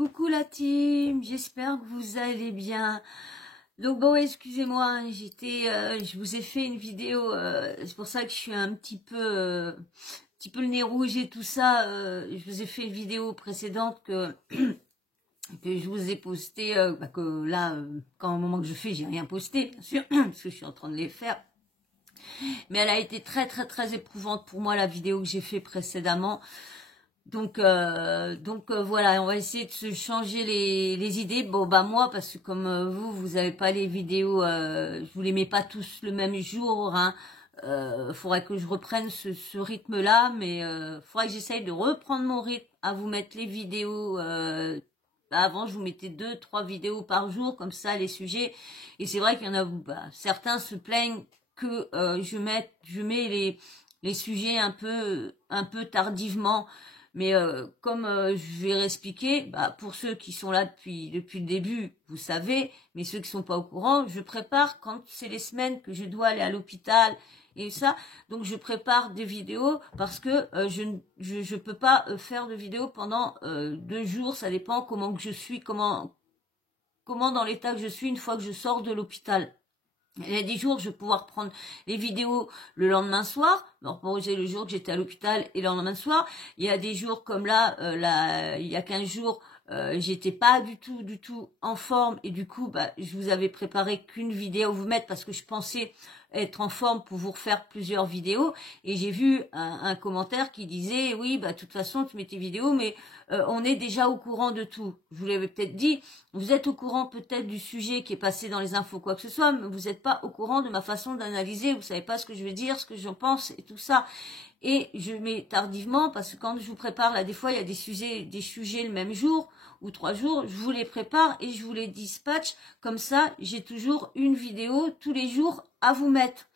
Coucou la team, j'espère que vous allez bien. Donc bon, excusez-moi, je vous ai fait une vidéo, c'est pour ça que je suis un petit peu le nez rouge et tout ça. Je vous ai fait une vidéo précédente que je vous ai posté, que là, quand au moment que je fais, j'ai rien posté, bien sûr, parce que je suis en train de les faire. Mais elle a été très très très éprouvante pour moi, la vidéo que j'ai fait précédemment. Donc voilà, on va essayer de se changer les idées. Bon bah moi, parce que comme vous avez pas les vidéos, je vous les mets pas tous le même jour, hein. Faudrait que je reprenne ce rythme-là, mais faudrait que j'essaye de reprendre mon rythme à vous mettre les vidéos. Avant, je vous mettais 2, 3 vidéos par jour, comme ça, les sujets. Et c'est vrai qu'il y en a, certains se plaignent que je mets les sujets un peu tardivement. Mais comme je vais réexpliquer, pour ceux qui sont là depuis le début, vous savez, mais ceux qui sont pas au courant, je prépare quand c'est les semaines que je dois aller à l'hôpital et ça, donc je prépare des vidéos parce que je peux pas faire de vidéos pendant 2 jours, ça dépend comment que je suis, comment dans l'état que je suis une fois que je sors de l'hôpital. Il y a des jours, je vais pouvoir prendre les vidéos le lendemain soir, me reposer le jour que j'étais à l'hôpital et le lendemain soir. Il y a des jours comme là, il y a 15 jours, j'étais pas du tout en forme et du coup, je vous avais préparé qu'une vidéo à vous mettre parce que je pensais être en forme pour vous refaire plusieurs vidéos et j'ai vu un commentaire qui disait oui, de toute façon, tu mets tes vidéos, mais on est déjà au courant de tout. Je vous l'avais peut-être dit, vous êtes au courant peut-être du sujet qui est passé dans les infos, quoi que ce soit, mais vous n'êtes pas au courant de ma façon d'analyser, vous savez pas ce que je veux dire, ce que j'en pense et tout ça. Et je mets tardivement parce que quand je vous prépare, là, des fois, il y a des sujets le même jour ou 3 jours, je vous les prépare et je vous les dispatche. Comme ça, j'ai toujours une vidéo tous les jours à vous mettre.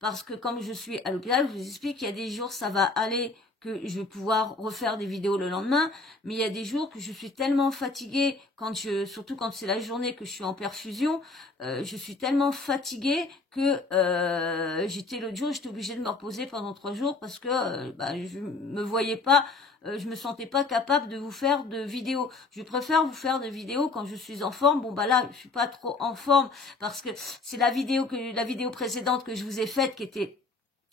Parce que comme je suis à l'hôpital, je vous explique qu'il y a des jours, ça va aller, que je vais pouvoir refaire des vidéos le lendemain, mais il y a des jours que je suis tellement fatiguée, surtout quand c'est la journée que je suis en perfusion, je suis tellement fatiguée que j'étais l'autre jour, j'étais obligée de me reposer pendant 3 jours parce que je me voyais pas, je me sentais pas capable de vous faire de vidéos. Je préfère vous faire des vidéos quand je suis en forme. Bon là, je suis pas trop en forme parce que c'est la vidéo précédente que je vous ai faite qui était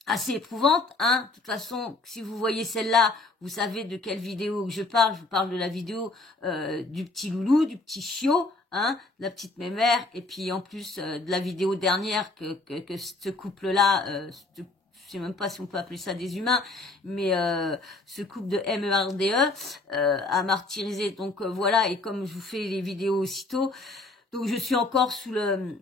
assez éprouvante, hein. De toute façon, si vous voyez celle-là, vous savez de quelle vidéo que je parle. Je vous parle de la vidéo du petit loulou, du petit chiot, hein, de la petite mémère, et puis en plus de la vidéo dernière que ce couple-là, je sais même pas si on peut appeler ça des humains, mais ce couple de MERDE a martyrisé. Donc voilà, et comme je vous fais les vidéos aussitôt, donc je suis encore sous le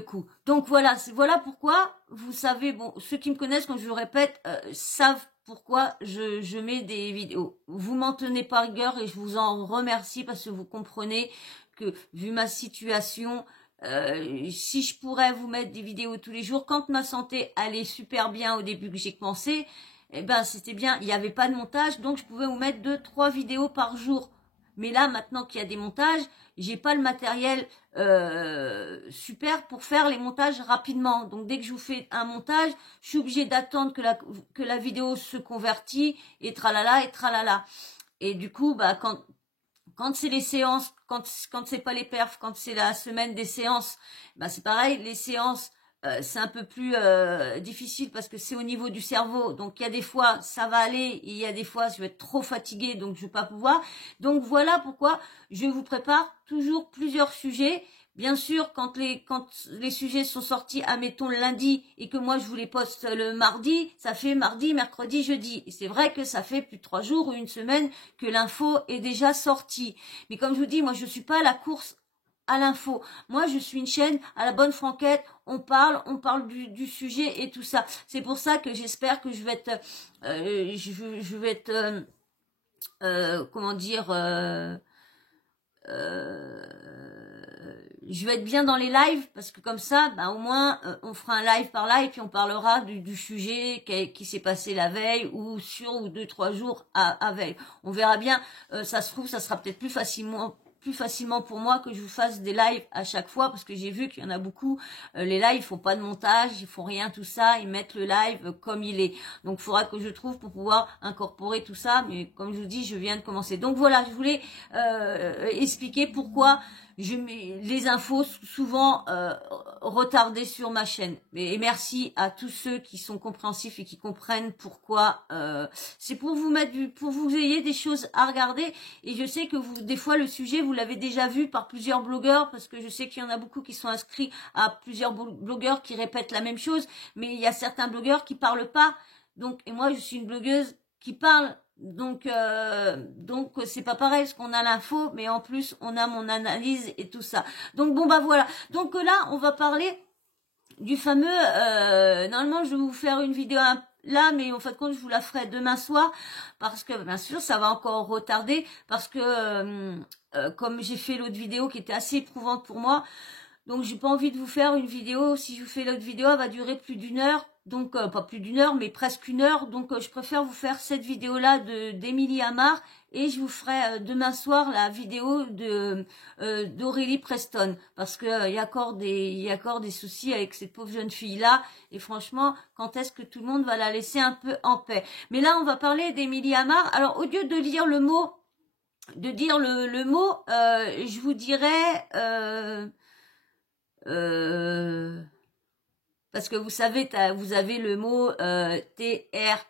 coup. Donc voilà pourquoi, vous savez, bon, ceux qui me connaissent, quand je le répète, savent pourquoi je mets des vidéos. Vous m'en tenez par rigueur et je vous en remercie parce que vous comprenez que, vu ma situation, si je pourrais vous mettre des vidéos tous les jours, quand ma santé allait super bien au début que j'ai commencé, c'était bien, il n'y avait pas de montage, donc je pouvais vous mettre 2, 3 vidéos par jour. Mais là, maintenant qu'il y a des montages, j'ai pas le matériel super pour faire les montages rapidement. Donc dès que je vous fais un montage, je suis obligée d'attendre que la vidéo se convertit et tralala et tralala. Et du coup, quand c'est les séances, quand c'est pas les perfs, quand c'est la semaine des séances, c'est pareil, les séances, c'est un peu plus difficile parce que c'est au niveau du cerveau. Donc il y a des fois ça va aller, et il y a des fois je vais être trop fatiguée, donc je vais pas pouvoir. Donc voilà pourquoi je vous prépare toujours plusieurs sujets. Bien sûr, quand les sujets sont sortis, admettons le lundi, et que moi je vous les poste le mardi, ça fait mardi, mercredi, jeudi. Et c'est vrai que ça fait plus de 3 jours ou une semaine que l'info est déjà sortie. Mais comme je vous dis, moi je suis pas à la course à l'info. Moi, je suis une chaîne à la bonne franquette. On parle du sujet et tout ça. C'est pour ça que j'espère que je vais être, je vais être, comment dire, je vais être bien dans les lives parce que comme ça, au moins, on fera un live par là et puis on parlera du sujet qui s'est passé la veille ou sur ou 2, 3 jours à veille. On verra bien. Ça se trouve, ça sera peut-être plus facilement plus facilement pour moi que je vous fasse des lives à chaque fois, parce que j'ai vu qu'il y en a beaucoup, les lives, ils font pas de montage, ils font rien, tout ça, ils mettent le live comme il est. Donc, il faudra que je trouve pour pouvoir incorporer tout ça, mais comme je vous dis, je viens de commencer. Donc voilà, je voulais expliquer pourquoi je mets les infos souvent retardées sur ma chaîne. Et merci à tous ceux qui sont compréhensifs et qui comprennent pourquoi. C'est pour vous mettre, pour vous ayez des choses à regarder. Et je sais que vous, des fois, le sujet, vous l'avez déjà vu par plusieurs blogueurs, parce que je sais qu'il y en a beaucoup qui sont inscrits à plusieurs blogueurs qui répètent la même chose, mais il y a certains blogueurs qui parlent pas. Donc, et moi, je suis une blogueuse qui parle. Donc c'est pas pareil parce qu'on a l'info, mais en plus on a mon analyse et tout ça. Donc bon bah voilà. Donc là on va parler du fameux. Normalement je vais vous faire une vidéo là, mais en fait compte je vous la ferai demain soir parce que bien sûr ça va encore retarder parce que comme j'ai fait l'autre vidéo qui était assez éprouvante pour moi. Donc j'ai pas envie de vous faire une vidéo, si je vous fais l'autre vidéo, elle va durer plus d'1 heure, donc pas plus d'1 heure, mais presque 1 heure, donc je préfère vous faire cette vidéo-là d'Émilie Amar, et je vous ferai demain soir la vidéo d'Aurélie Preston, parce que il y a encore des soucis avec cette pauvre jeune fille-là, et franchement, quand est-ce que tout le monde va la laisser un peu en paix? Mais là, on va parler d'Émilie Amar. Alors, au lieu de lire le mot, je vous dirais... parce que vous savez, vous avez le mot T-R-A-N-S,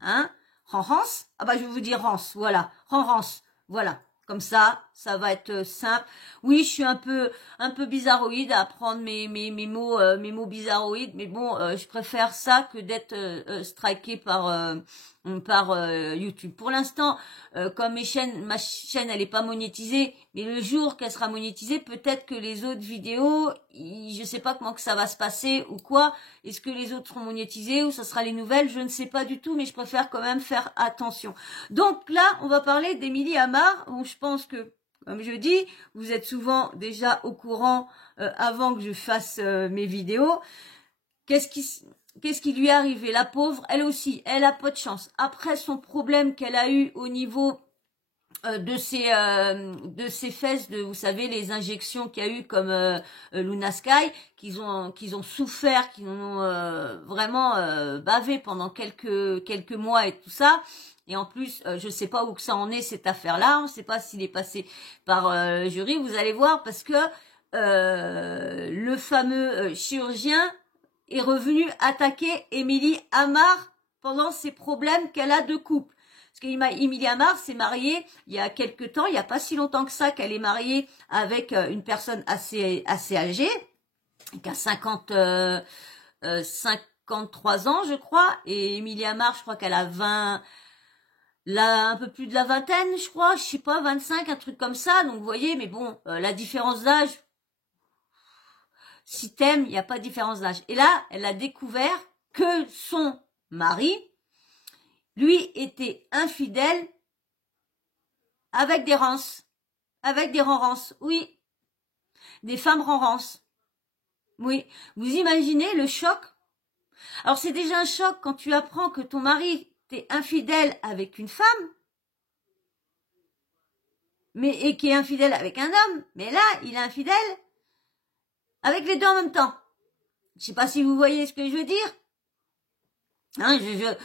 hein, Rance. Ah bah je vais vous dire Rance, voilà, Rance, voilà. Comme ça va être simple. Oui, je suis un peu bizarroïde à apprendre mes mots bizarroïdes, mais bon, je préfère ça que d'être striké par YouTube. Pour l'instant, comme ma chaîne elle est pas monétisée, mais le jour qu'elle sera monétisée, peut-être que les autres vidéos, je sais pas comment que ça va se passer ou quoi. Est-ce que les autres seront monétisés ou ça sera les nouvelles? Je ne sais pas du tout, mais je préfère quand même faire attention. Donc là, on va parler d'Émilie Amar, où je pense que, comme je dis, vous êtes souvent déjà au courant avant que je fasse mes vidéos. Qu'est-ce qui lui est arrivé? La pauvre, elle aussi, elle a pas de chance. Après son problème qu'elle a eu au niveau de ses fesses, vous savez, les injections qu'il y a eu comme Luna Sky, qu'ils ont souffert, qu'ils ont vraiment bavé pendant quelques mois et tout ça. Et en plus, je sais pas où que ça en est cette affaire-là. On ne sait pas s'il est passé par jury. Vous allez voir parce que le fameux chirurgien est revenu attaquer Émilie Amar pendant ses problèmes qu'elle a de couple. Parce qu'Émilie Amar s'est mariée il y a quelque temps, il n'y a pas si longtemps que ça qu'elle est mariée avec une personne assez âgée, qui a 53 ans je crois, et Émilie Amar je crois qu'elle a un peu plus de la vingtaine je crois, je sais pas, 25, un truc comme ça, donc vous voyez, mais bon, la différence d'âge, si t'aimes, il n'y a pas de différence d'âge. Et là, elle a découvert que son mari, lui, était infidèle avec des rances. Avec des rances, oui. Des femmes rances. Oui. Vous imaginez le choc? Alors c'est déjà un choc quand tu apprends que ton mari t'est infidèle avec une femme, et qui est infidèle avec un homme. Mais là, il est infidèle avec les deux en même temps. Je sais pas si vous voyez ce que je veux dire. Hein, je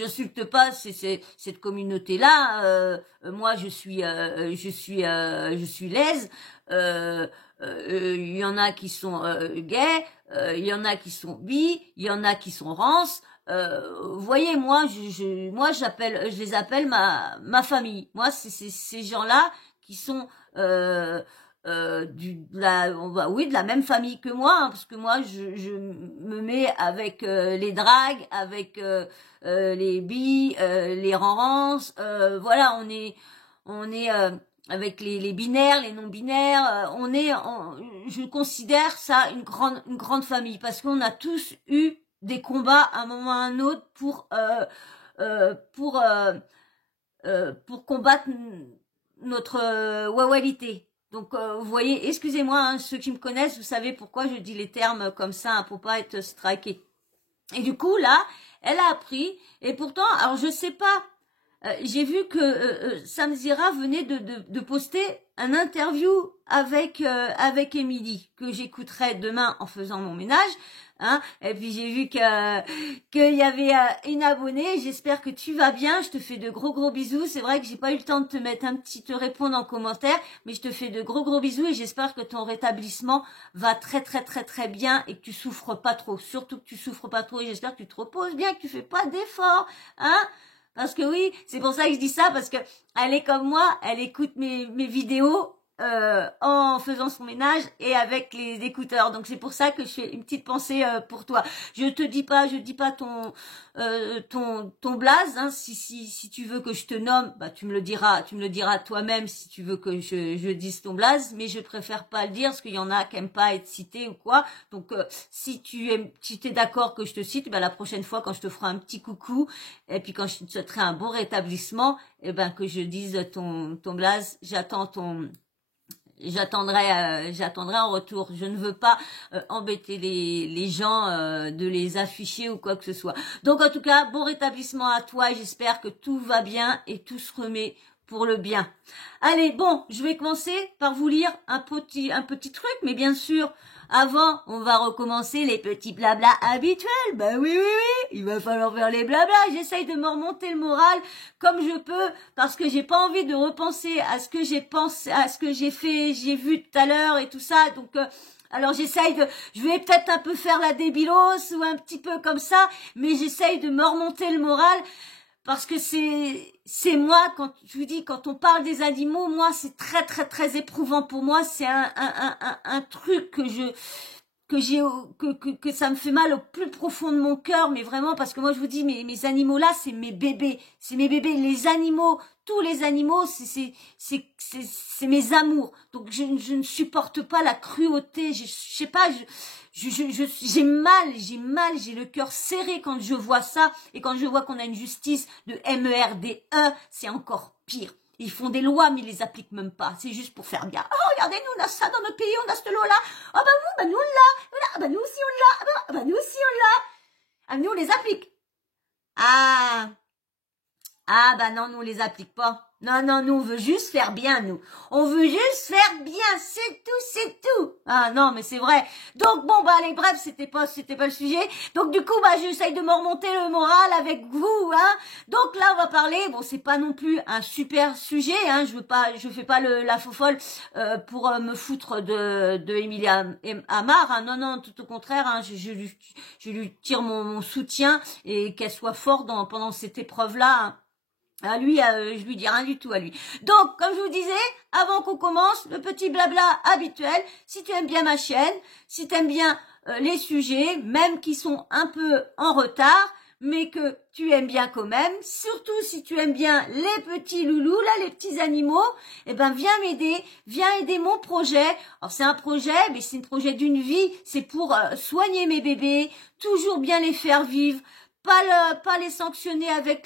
n'insulte pas cette communauté-là. Moi, je suis lèse. Il y en a qui sont gays. Il y en a qui sont bi. Il y en a qui sont rances. Vous voyez, moi, je les appelle ma famille. Moi, c'est ces gens-là qui sont de la même famille que moi, hein, parce que moi je me mets avec les dragues, avec les bi, les ranrances, voilà, on est avec les binaires, les non binaires, je considère ça une grande famille, parce qu'on a tous eu des combats à un moment ou à un autre pour combattre notre wawalité. Donc vous voyez, excusez-moi, hein, ceux qui me connaissent, vous savez pourquoi je dis les termes comme ça, hein, pour pas être striké. Et du coup là, elle a appris, et pourtant, alors je sais pas j'ai vu que Sam Zira venait de poster un interview avec Émilie que j'écouterai demain en faisant mon ménage. Hein, et puis j'ai vu qu'il y avait une abonnée. J'espère que tu vas bien. Je te fais de gros bisous. C'est vrai que j'ai pas eu le temps de te répondre en commentaire, mais je te fais de gros bisous et j'espère que ton rétablissement va très bien et que tu souffres pas trop. Surtout que tu souffres pas trop et j'espère que tu te reposes bien, que tu fais pas d'efforts, hein. Parce que oui, c'est pour ça que je dis ça, parce que elle est comme moi, elle écoute mes vidéos en faisant son ménage et avec les écouteurs. Donc c'est pour ça que je fais une petite pensée pour toi. Je dis pas ton blaze. Hein. Si tu veux que je te nomme, bah tu me le diras toi-même si tu veux que je dise ton blaze. Mais je préfère pas le dire parce qu'il y en a qui aiment pas être cités ou quoi. Donc si t'es d'accord que je te cite, bah la prochaine fois quand je te ferai un petit coucou et puis quand je te souhaiterai un bon rétablissement, et ben que je dise ton blaze. J'attendrai en retour. Je ne veux pas embêter les gens, de les afficher ou quoi que ce soit. Donc en tout cas, bon rétablissement à toi. J'espère que tout va bien et tout se remet pour le bien. Allez, bon, je vais commencer par vous lire un petit truc, mais bien sûr, avant, on va recommencer les petits blablas habituels. Ben oui, il va falloir faire les blablas. J'essaye de me remonter le moral comme je peux, parce que j'ai pas envie de repenser à ce que j'ai vu tout à l'heure et tout ça. Donc, alors je vais peut-être un peu faire la débilos ou un petit peu comme ça, mais j'essaye de me remonter le moral. Parce que c'est moi, quand je vous dis, quand on parle des animaux, moi, c'est très éprouvant pour moi. C'est un truc que ça me fait mal au plus profond de mon cœur, mais vraiment, parce que moi, je vous dis, mes animaux là, c'est mes bébés. C'est mes bébés. Les animaux, tous les animaux, c'est mes amours. Donc, je ne supporte pas la cruauté. Je sais pas, j'ai mal, j'ai le cœur serré quand je vois ça et quand je vois qu'on a une justice de MERDE, c'est encore pire. Ils font des lois mais ils les appliquent même pas, c'est juste pour faire bien. Oh regardez, nous on a ça dans notre pays, on a ce lot là. Ah bah vous, bah nous on l'a, ah bah nous aussi on l'a, ah bah nous aussi on l'a. Ah nous on les applique. Ah bah non, nous on les applique pas. Non, nous on veut juste faire bien, nous. On veut juste faire bien, c'est tout. Ah non, mais c'est vrai. Donc bon, bah allez, bref, c'était pas le sujet. Donc du coup, bah j'essaye de me remonter le moral avec vous, hein. Donc là, on va parler, bon, c'est pas non plus un super sujet, hein. Je fais pas la fofolle pour me foutre de Emilia Amar, hein. Non, tout au contraire, hein. Je lui tire mon soutien et qu'elle soit forte pendant cette épreuve-là, hein. À lui, je lui dis rien du tout à lui. Donc, comme je vous disais, avant qu'on commence, le petit blabla habituel, si tu aimes bien ma chaîne, si tu aimes bien les sujets, même qui sont un peu en retard, mais que tu aimes bien quand même, surtout si tu aimes bien les petits loulous, là, les petits animaux, eh ben viens m'aider, viens aider mon projet. Alors c'est un projet, mais c'est un projet d'une vie, c'est pour soigner mes bébés, toujours bien les faire vivre, pas les sanctionner avec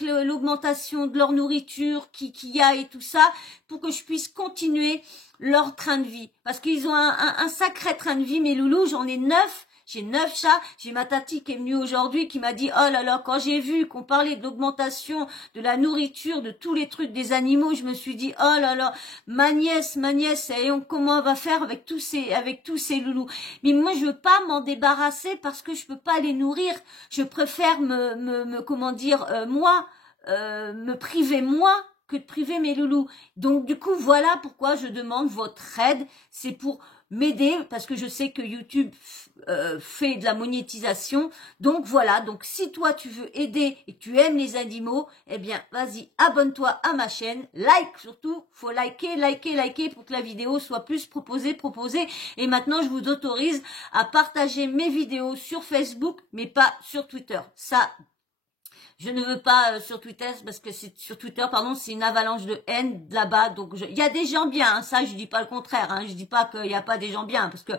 l'augmentation de leur nourriture qu'il y a et tout ça, pour que je puisse continuer leur train de vie. Parce qu'ils ont un sacré train de vie, mes loulous, j'en ai 9. J'ai 9 chats. J'ai ma tati qui est venue aujourd'hui qui m'a dit, oh là là, quand j'ai vu qu'on parlait de l'augmentation de la nourriture, de tous les trucs des animaux, je me suis dit, oh là là, ma nièce, et comment on va faire avec tous ces loulous. Mais moi, je veux pas m'en débarrasser parce que je peux pas les nourrir. Je préfère me priver moi que de priver mes loulous. Donc du coup, voilà pourquoi je demande votre aide. C'est pour m'aider parce que je sais que YouTube fait de la monétisation. Donc voilà, donc si toi tu veux aider et que tu aimes les animaux, eh bien vas-y, abonne-toi à ma chaîne, like surtout, faut liker pour que la vidéo soit plus proposée. Et maintenant je vous autorise à partager mes vidéos sur Facebook, mais pas sur Twitter. Ça, je ne veux pas sur Twitter parce que c'est une avalanche de haine là-bas. Donc il y a des gens bien, hein, ça je dis pas le contraire, hein, je dis pas qu'il y a pas des gens bien parce que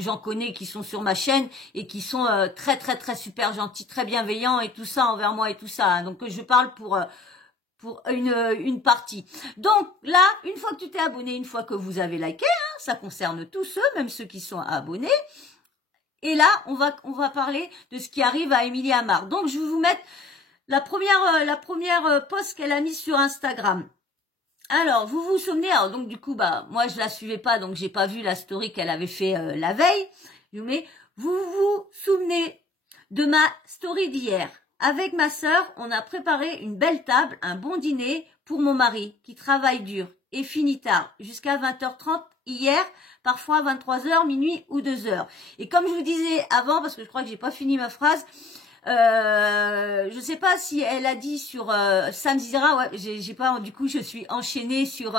j'en connais qui sont sur ma chaîne et qui sont très super gentils, très bienveillants et tout ça envers moi et tout ça. Hein. Donc je parle pour une partie. Donc là, une fois que tu t'es abonné, une fois que vous avez liké, hein, ça concerne tous ceux, même ceux qui sont abonnés. Et là, on va parler de ce qui arrive à Emilia Amar. Donc je vais vous mettre la première post qu'elle a mise sur Instagram. Alors, vous vous souvenez, alors donc du coup, bah moi je la suivais pas, donc j'ai pas vu la story qu'elle avait fait la veille. Mais vous vous souvenez de ma story d'hier? Avec ma sœur, on a préparé une belle table, un bon dîner pour mon mari qui travaille dur et finit tard, jusqu'à 20h30 hier, parfois 23h, minuit ou 2h. Et comme je vous disais avant, parce que je crois que j'ai pas fini ma phrase, je sais pas si elle a dit sur Sam Zira, ouais, j'ai pas, du coup je suis enchaînée sur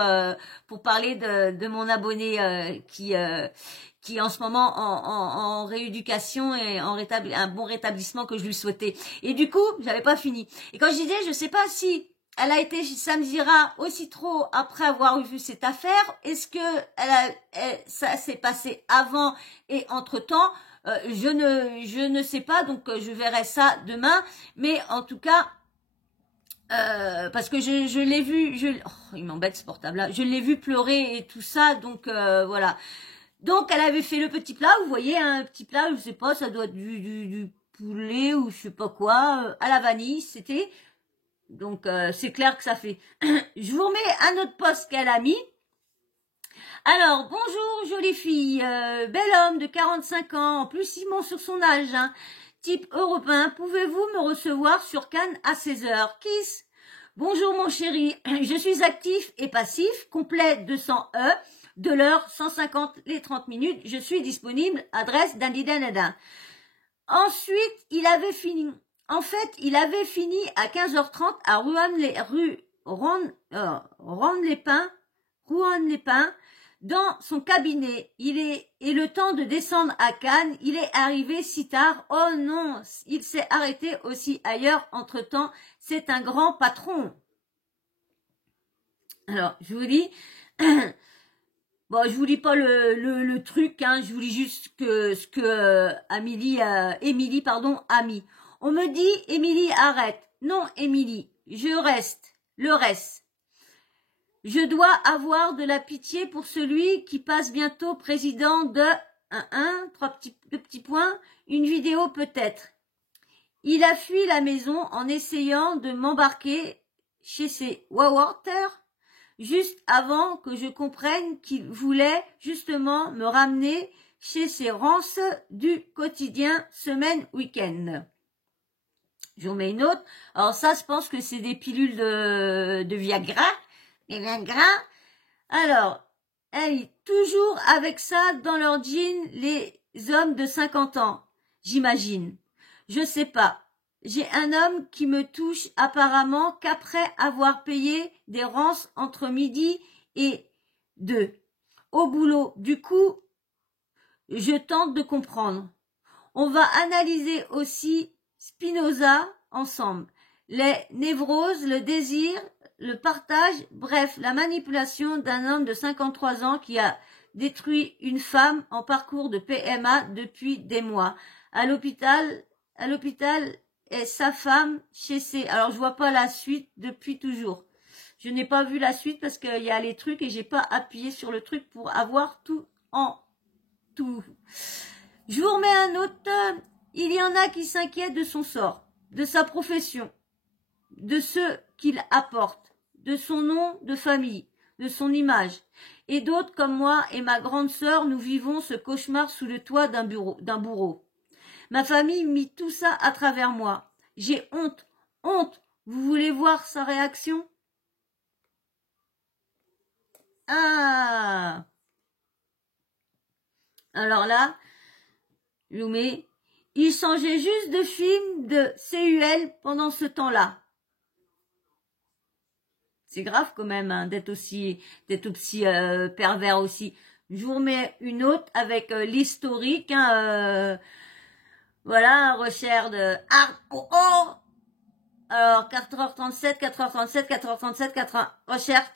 pour parler de mon abonné qui est en ce moment en rééducation et en un bon rétablissement que je lui souhaitais. Et du coup, j'avais pas fini. Et quand je disais, je sais pas si elle a été chez Sam Zira aussi trop après avoir vu cette affaire, est-ce que ça s'est passé avant et entre-temps? Je ne sais pas, donc je verrai ça demain. Mais en tout cas, parce que je l'ai vu, il m'embête ce portable-là. Je l'ai vu pleurer et tout ça, donc voilà. Donc elle avait fait le petit plat, vous voyez, un petit plat, je sais pas, ça doit être du poulet ou je sais pas quoi, à la vanille, c'était. Donc c'est clair que ça fait. Je vous remets un autre post qu'elle a mis. Alors, bonjour jolie fille, bel homme de 45 ans, en plus il ment sur son âge, hein. Type européen, pouvez-vous me recevoir sur Cannes à 16h? Kiss. Bonjour mon chéri, je suis actif et passif, complet 200 E, de l'heure 150 les 30 minutes, je suis disponible, adresse d'Andidanada. Ensuite, il avait fini à 15h30 à Rouen-les-Pins, dans son cabinet. Et le temps de descendre à Cannes, il est arrivé si tard. Oh non, il s'est arrêté aussi ailleurs entre-temps. C'est un grand patron. Alors, je vous dis, bon, je vous lis pas le truc, hein, je vous lis juste ce que Émilie a mis. On me dit, Émilie, arrête. Non, Émilie, je reste. Le reste. Je dois avoir de la pitié pour celui qui passe bientôt président de deux petits points, une vidéo peut-être. Il a fui la maison en essayant de m'embarquer chez ses Wawaters, juste avant que je comprenne qu'il voulait justement me ramener chez ses rances du quotidien semaine week-end. Je vous mets une autre. Alors ça, je pense que c'est des pilules de Viagra. Et Viagra. Alors, elle est toujours avec ça dans leur jean, les hommes de 50 ans. J'imagine. Je sais pas. J'ai un homme qui me touche apparemment qu'après avoir payé des rances entre midi et 2. Au boulot. Du coup, je tente de comprendre. On va analyser aussi Spinoza ensemble. Les névroses, le désir, le partage, bref, la manipulation d'un homme de 53 ans qui a détruit une femme en parcours de PMA depuis des mois. À l'hôpital, est sa femme chez ses... Alors, je vois pas la suite depuis toujours. Je n'ai pas vu la suite parce qu'il y a les trucs et j'ai pas appuyé sur le truc pour avoir tout en tout. Je vous remets un autre. Il y en a qui s'inquiètent de son sort, de sa profession, de ce qu'il apporte, de son nom de famille, de son image. Et d'autres comme moi et ma grande sœur, nous vivons ce cauchemar sous le toit d'un bourreau. Ma famille mit tout ça à travers moi. J'ai honte, honte. Vous voulez voir sa réaction? Ah! Alors là, Loumé, il changeait juste de film de CUL pendant ce temps-là. C'est grave quand même hein, d'être aussi pervers aussi. Je vous remets une autre avec l'historique. Hein, voilà, recherche de alors 4h37, 4h37, 4h37, 4h recherche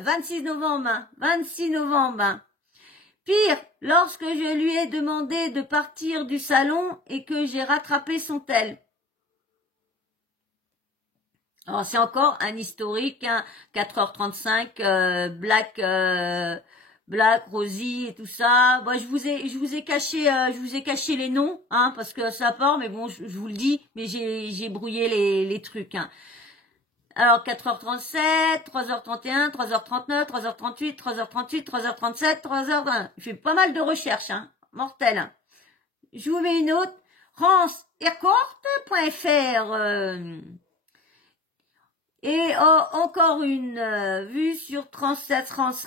26 novembre, 26 novembre. Pire, lorsque je lui ai demandé de partir du salon et que j'ai rattrapé son tel. Alors c'est encore un historique, hein, 4h35, Black, Rosie et tout ça. Bon, je vous ai caché les noms, hein, parce que ça part, mais bon, je vous le dis, mais j'ai brouillé les trucs, hein. Alors, 4h37, 3h31, 3h39, 3h38, 3h38, 3h37, 3h20. Je fais pas mal de recherches, hein. Mortel, hein. Je vous mets une autre. ranceercourt.fr et encore une vue sur 37 Rance.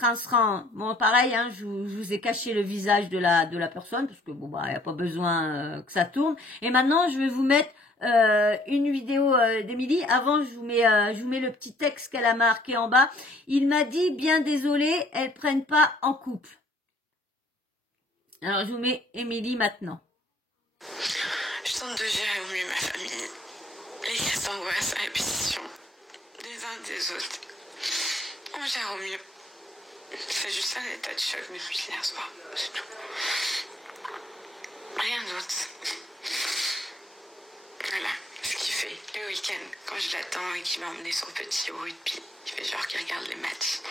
Bon, pareil, hein, je vous ai caché le visage de la personne, parce que bon, bah, il n'y a pas besoin que ça tourne. Et maintenant, je vais vous mettre une vidéo d'Émilie. Avant, je vous mets le petit texte qu'elle a marqué en bas. Il m'a dit, bien désolé, elles prennent pas en couple. Alors, je vous mets Émilie maintenant. Je tente de gérer au mieux ma famille, les crises d'angoisse à répétition, des uns des autres. On gère au mieux. C'est juste un état de choc depuis hier soir, c'est tout. Rien d'autre. Voilà, ce qu'il fait le week-end quand je l'attends et qu'il m'a emmené son petit au rugby. Il fait genre qu'il regarde les matchs.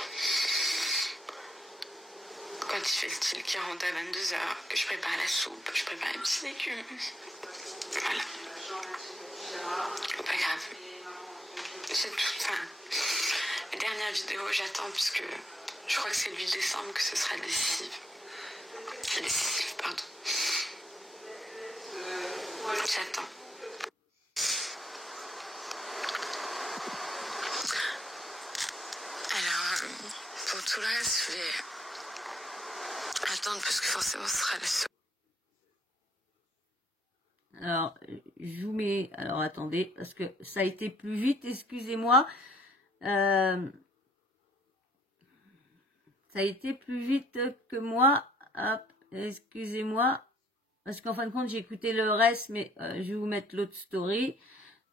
Quand il fait le style qui rentre à 22h, que je prépare la soupe, je prépare les petits légumes. Voilà. Pas grave. C'est tout. Enfin, les dernières vidéos, j'attends puisque je crois que c'est le 8 décembre que ce sera décisif. Décisif, pardon. J'attends. Alors, pour tout le reste, je vais attendre parce que forcément ce sera le seul. Alors, je vous mets... Alors, attendez, parce que ça a été plus vite, excusez-moi. Ça a été plus vite que moi. Hop, excusez-moi. Parce qu'en fin de compte, j'ai écouté le reste, mais je vais vous mettre l'autre story.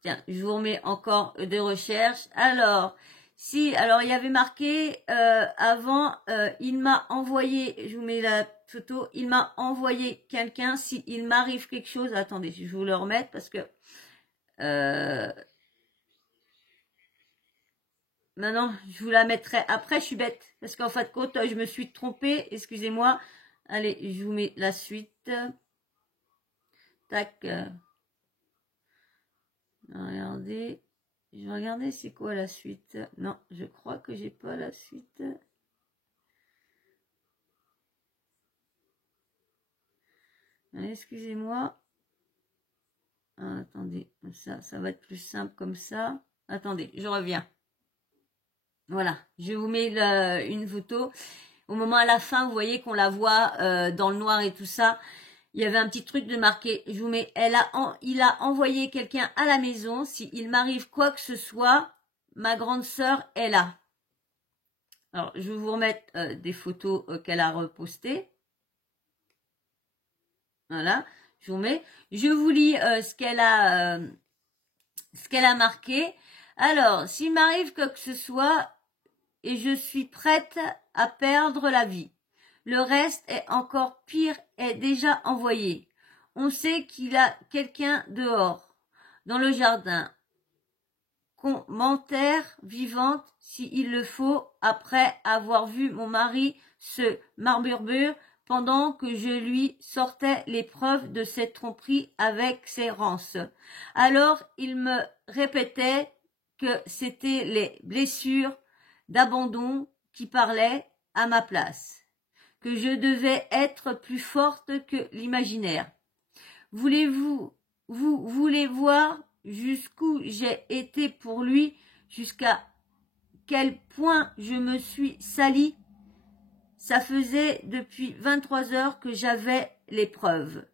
Tiens, je vous remets encore des recherches. Alors, alors il y avait marqué avant, il m'a envoyé, je vous mets la photo, il m'a envoyé quelqu'un, si il m'arrive quelque chose, attendez, je vais vous le remettre parce que maintenant, je vous la mettrai après, je suis bête, parce qu'en fin de compte, je me suis trompée, excusez-moi. Allez, je vous mets la suite. Tac. Regardez. Je vais regarder c'est quoi la suite. Non, je crois que j'ai pas la suite. Excusez-moi. Ah, attendez, ça va être plus simple comme ça. Attendez, je reviens. Voilà, je vous mets une photo. Au moment à la fin, vous voyez qu'on la voit dans le noir et tout ça. Il y avait un petit truc de marqué. Je vous mets, il a envoyé quelqu'un à la maison. S'il m'arrive quoi que ce soit, ma grande sœur est là. Alors, je vais vous remettre des photos qu'elle a repostées. Voilà, je vous mets. Je vous lis ce qu'elle a marqué. Alors, s'il m'arrive quoi que ce soit, et je suis prête à perdre la vie. Le reste est encore pire, est déjà envoyé. On sait qu'il a quelqu'un dehors, dans le jardin. Commentaire vivante, s'il le faut, après avoir vu mon mari se marburbure pendant que je lui sortais les preuves de cette tromperie avec ses rances. Alors il me répétait que c'était les blessures d'abandon qui parlaient à ma place, que je devais être plus forte que l'imaginaire. Vous voulez voir jusqu'où j'ai été pour lui, jusqu'à quel point je me suis salie. Ça faisait depuis 23 heures que j'avais les preuves.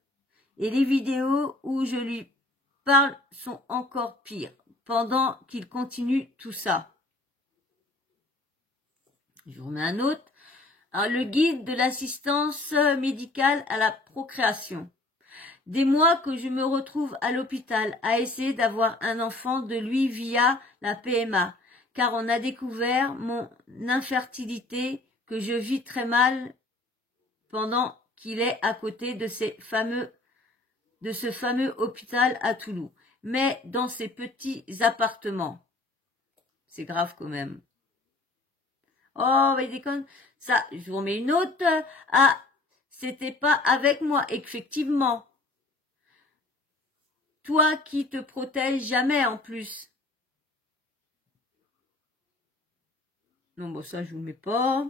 Et les vidéos où je lui parle sont encore pires, pendant qu'il continue tout ça. Je vous remets un autre. Alors, le guide de l'assistance médicale à la procréation. Des mois que je me retrouve à l'hôpital à essayer d'avoir un enfant de lui via la PMA, car on a découvert mon infertilité que je vis très mal pendant qu'il est à côté de ce fameux hôpital à Toulouse, mais dans ces petits appartements. C'est grave quand même. Oh, mais il déconne. Ça, je vous remets une autre. Ah, c'était pas avec moi, effectivement. Toi qui te protèges jamais en plus. Non, bon, ça, je vous mets pas.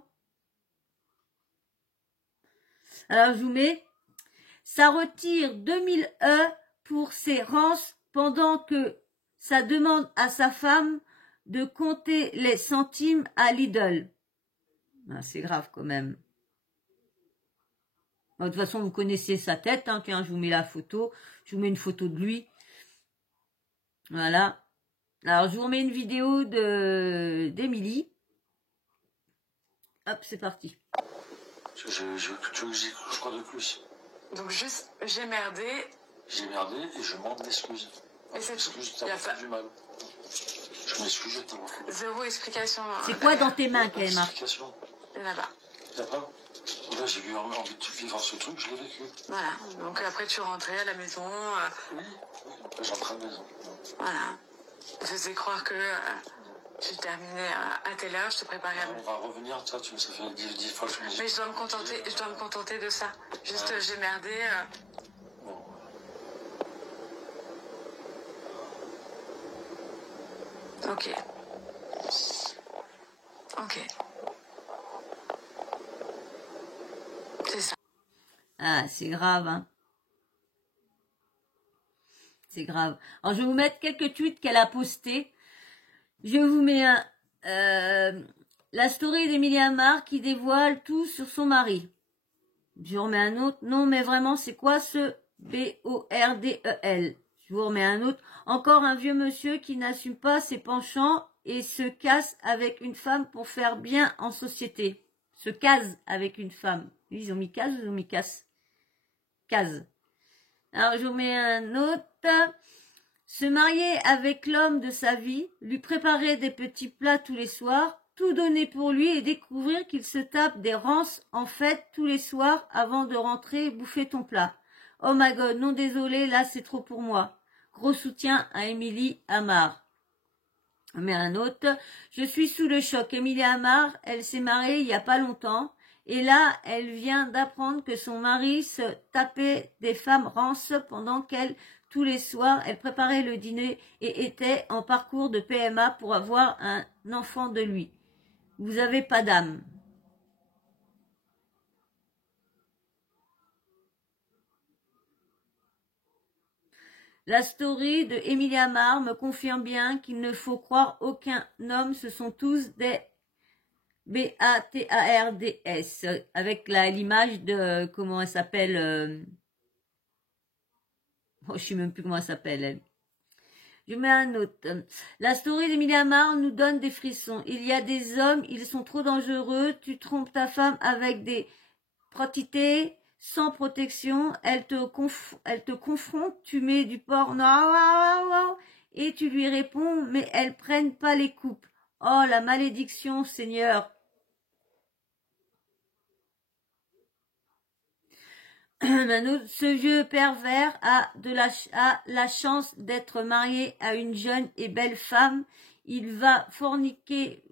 Alors, je vous mets. Ça retire 2000 E pour ses rances pendant que ça demande à sa femme de compter les centimes à Lidl. Ah, c'est grave quand même. De toute façon, vous connaissez sa tête. Hein. Tiens, je vous mets la photo. Je vous mets une photo de lui. Voilà. Alors, je vous remets une vidéo d'Émilie. Hop, c'est parti. Je crois de plus. Donc juste, j'ai merdé. J'ai merdé et je demande l'excuse. Et c'est tout. T'as pas fait du mal. Je m'excuse, je t'en fous. Zéro explication. C'est quoi dans tes mains, Kaima? Explication. Il n'y en a pas. T'as pas? Là, j'ai eu envie de vivre ce truc, je l'ai vécu. Voilà. Donc après, tu rentrais à la maison. Oui, après j'entrais à la maison. Voilà. Je faisais croire que tu terminais à telle heure, je te préparais à... On va revenir, ça fait 10 fois que je me dis. Mais je dois me contenter de ça. Juste, j'ai merdé. Bon. Ok. Ok. C'est ça. Ah, c'est grave, hein. C'est grave. Alors, je vais vous mettre quelques tweets qu'elle a postés. Je vous mets la story d'Émilie Amar qui dévoile tout sur son mari. Je vous remets un autre. Non, mais vraiment, c'est quoi ce BORDEL? Je vous remets un autre. Encore un vieux monsieur qui n'assume pas ses penchants et se casse avec une femme pour faire bien en société. Se case avec une femme. Ils ont mis case ou ils ont mis casse? Case. Alors, je vous mets un autre. Se marier avec l'homme de sa vie, lui préparer des petits plats tous les soirs, tout donner pour lui et découvrir qu'il se tape des rances en fête tous les soirs avant de rentrer bouffer ton plat. Oh my god, non désolé, là c'est trop pour moi. Gros soutien à Émilie Amar. Mais un autre, je suis sous le choc. Émilie Amar, elle s'est mariée il y a pas longtemps. Et là, elle vient d'apprendre que son mari se tapait des femmes rances pendant qu'elle, tous les soirs, elle préparait le dîner et était en parcours de PMA pour avoir un enfant de lui. Vous avez pas d'âme. La story de Émilie Amar me confirme bien qu'il ne faut croire aucun homme, ce sont tous des BATARDS, avec l'image de, comment elle s'appelle, oh, je sais même plus comment elle s'appelle, elle. Je mets un autre. La story d'Émilie Amar nous donne des frissons. Il y a des hommes, ils sont trop dangereux, tu trompes ta femme avec des protités, sans protection, elle te confronte, tu mets du porc, non, et tu lui réponds, mais elles prennent pas les coupes. Oh, la malédiction, Seigneur. Ce vieux pervers a la chance d'être marié à une jeune et belle femme. Il va forniquer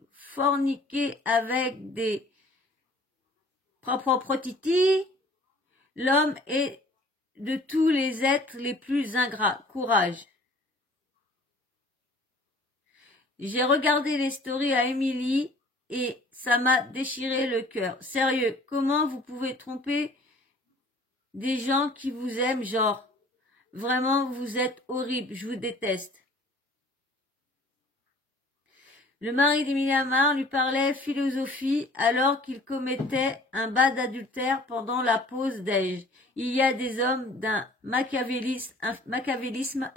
avec des propres titis. L'homme est de tous les êtres les plus ingrats. Courage. J'ai regardé les stories à Émilie et ça m'a déchiré le cœur. Sérieux, comment vous pouvez tromper des gens qui vous aiment, genre, vraiment, vous êtes horrible, je vous déteste. Le mari d'Émilie Amar lui parlait philosophie alors qu'il commettait un bas d'adultère pendant la pause déj. Il y a des hommes d'un machiavélisme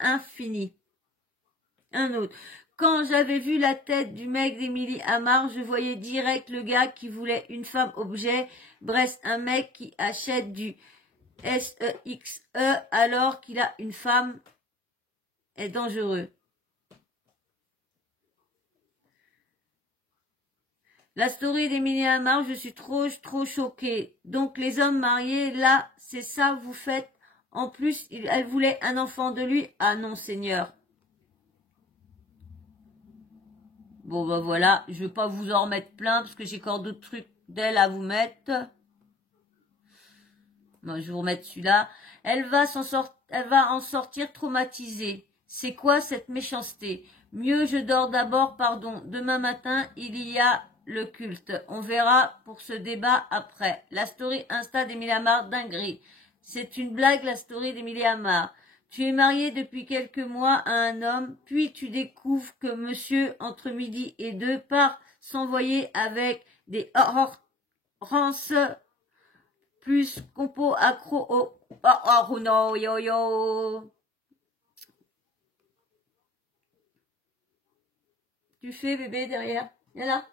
infini. Un autre. Quand j'avais vu la tête du mec d'Émilie Amar, je voyais direct le gars qui voulait une femme objet. Bref, un mec qui achète du SEXE alors qu'il a une femme est dangereux. La story d'Émilie Amar, je suis trop choquée. Donc les hommes mariés, là, c'est ça vous faites. En plus, elle voulait un enfant de lui. Ah non, Seigneur. Bon, bah voilà, je vais pas vous en remettre plein parce que j'ai encore d'autres trucs d'elle à vous mettre. Bon, je vais vous remettre celui-là. Elle va en sortir traumatisée. C'est quoi cette méchanceté? Mieux je dors d'abord, pardon. Demain matin, il y a le culte. On verra pour ce débat après. La story Insta d'Emilie Amar, dinguerie. C'est une blague, la story d'Emilie Amar. Tu es marié depuis quelques mois à un homme, puis tu découvres que monsieur, entre midi et 2, part s'envoyer avec des rances plus compo accro au oh no yo yo. Tu fais bébé derrière. Viens là.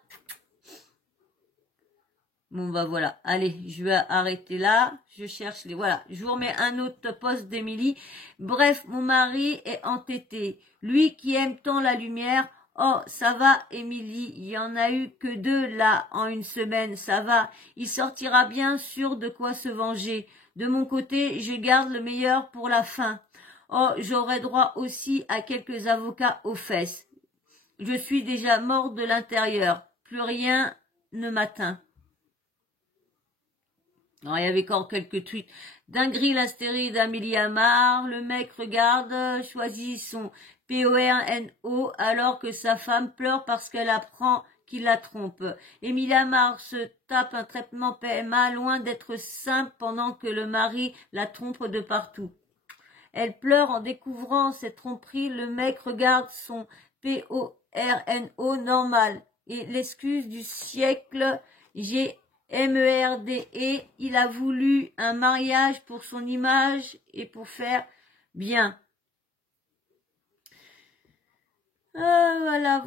Bon bah voilà, allez, je vais arrêter là, je cherche les... Voilà, je vous remets un autre post d'Émilie. Bref, mon mari est entêté, lui qui aime tant la lumière. Oh, ça va Émilie, il y en a eu que 2 là en une semaine, ça va. Il sortira bien sûr de quoi se venger. De mon côté, je garde le meilleur pour la fin. Oh, j'aurai droit aussi à quelques avocats aux fesses. Je suis déjà mort de l'intérieur, plus rien ne m'atteint. Non, il y avait encore quelques tweets. Dinguerie, l'astérie d'Amélie Amar. Le mec regarde, choisit son PORNO alors que sa femme pleure parce qu'elle apprend qu'il la trompe. Émilie Amar se tape un traitement PMA loin d'être simple pendant que le mari la trompe de partout. Elle pleure en découvrant cette tromperie. Le mec regarde son PORNO normal. Et l'excuse du siècle, MERDE, il a voulu un mariage pour son image et pour faire bien. Voilà.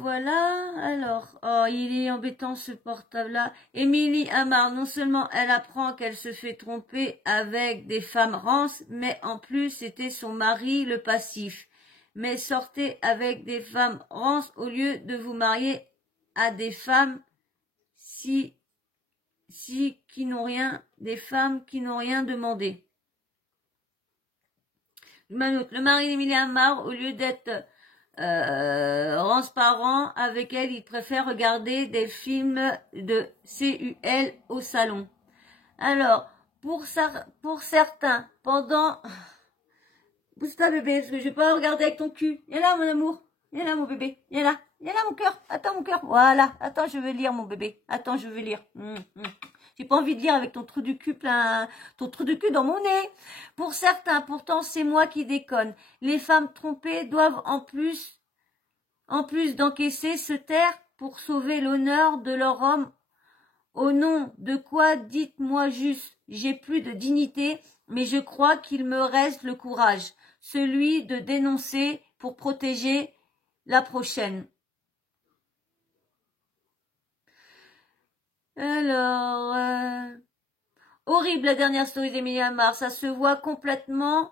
Alors, oh, il est embêtant ce portable-là. Émilie Amar, non seulement elle apprend qu'elle se fait tromper avec des femmes rances, mais en plus c'était son mari le passif. Mais sortez avec des femmes rances au lieu de vous marier à des femmes qui n'ont rien, des femmes qui n'ont rien demandé. Le mari d'Émilie Amar, au lieu d'être rance parent avec elle, il préfère regarder des films de CUL au salon. Alors, pour certains, pendant... Bouge-toi bébé, parce que je vais pas regarder avec ton cul. Viens là mon amour, viens là mon bébé, viens là mon cœur, attends mon cœur, voilà, attends je vais lire mon bébé, attends je vais lire. J'ai pas envie de lire avec ton trou du cul ton trou du cul dans mon nez. Pour certains, pourtant c'est moi qui déconne. Les femmes trompées doivent en plus d'encaisser, se taire pour sauver l'honneur de leur homme. Au nom de quoi, dites-moi juste, j'ai plus de dignité, mais je crois qu'il me reste le courage, celui de dénoncer pour protéger la prochaine. Alors, horrible la dernière story d'Émilie Amar, ça se voit complètement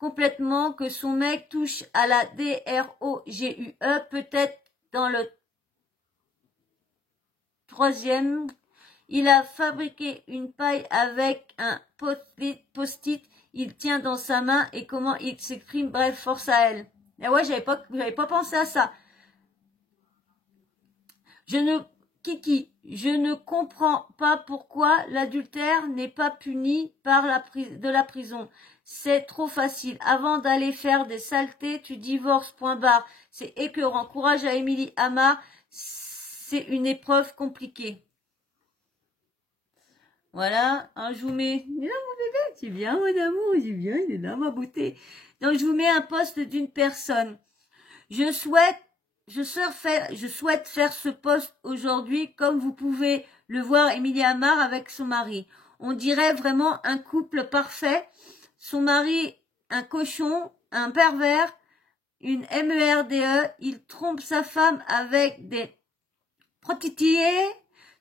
que son mec touche à la DROGUE, peut-être dans le 3e. Il a fabriqué une paille avec un post-it, il tient dans sa main et comment il s'exprime, bref, force à elle. Et ouais, j'avais pas pensé à ça. Kiki, je ne comprends pas pourquoi l'adultère n'est pas puni par de la prison. C'est trop facile. Avant d'aller faire des saletés, tu divorces, point barre. C'est écœurant. Courage à Émilie Amar. C'est une épreuve compliquée. Voilà, hein, je vous mets... Il est là mon bébé, c'est bien mon amour, c'est bien, il est là ma beauté. Donc je vous mets un post d'une personne. Je souhaite faire ce post aujourd'hui, comme vous pouvez le voir, Émilie Amar avec son mari. On dirait vraiment un couple parfait. Son mari, un cochon, un pervers, une MERDE. Il trompe sa femme avec des prostituées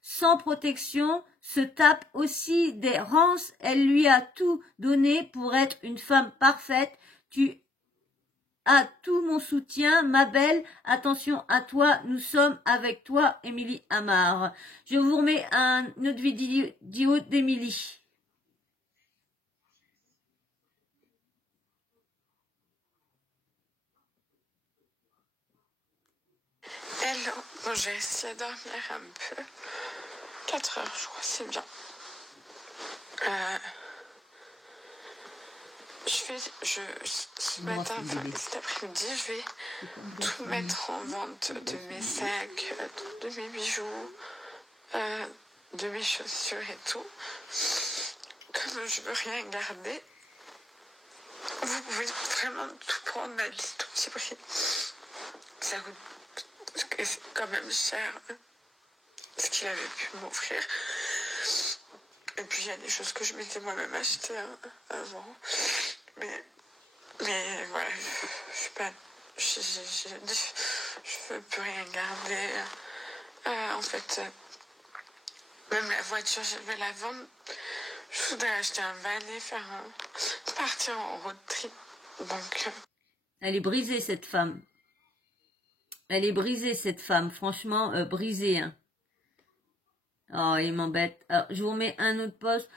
sans protection, se tape aussi des rances. Elle lui a tout donné pour être une femme parfaite. Tu as tout mon soutien, ma belle. Attention à toi, nous sommes avec toi, Émilie Amar. Je vous remets une autre vidéo d'Émilie. Elle Alors, bon, j'ai essayé de dormir un peu. 4 heures, je crois, c'est bien. Ce matin, enfin cet après-midi, je vais tout mettre en vente de mes sacs, de mes bijoux, de mes chaussures et tout. Comme je veux rien garder, vous pouvez vraiment tout prendre à tout petit prix. Ça coûte quand même cher ce qu'il avait pu m'offrir. Et puis il y a des choses que je m'étais moi-même achetées avant. Mais voilà, je veux plus rien garder. En fait, même la voiture, je vais la vendre. Je voudrais acheter un van et partir en road trip. Donc, Elle est brisée, cette femme. Elle est brisée, cette femme. Franchement, brisée. Hein. Oh, il m'embête. Alors, je vous remets un autre post.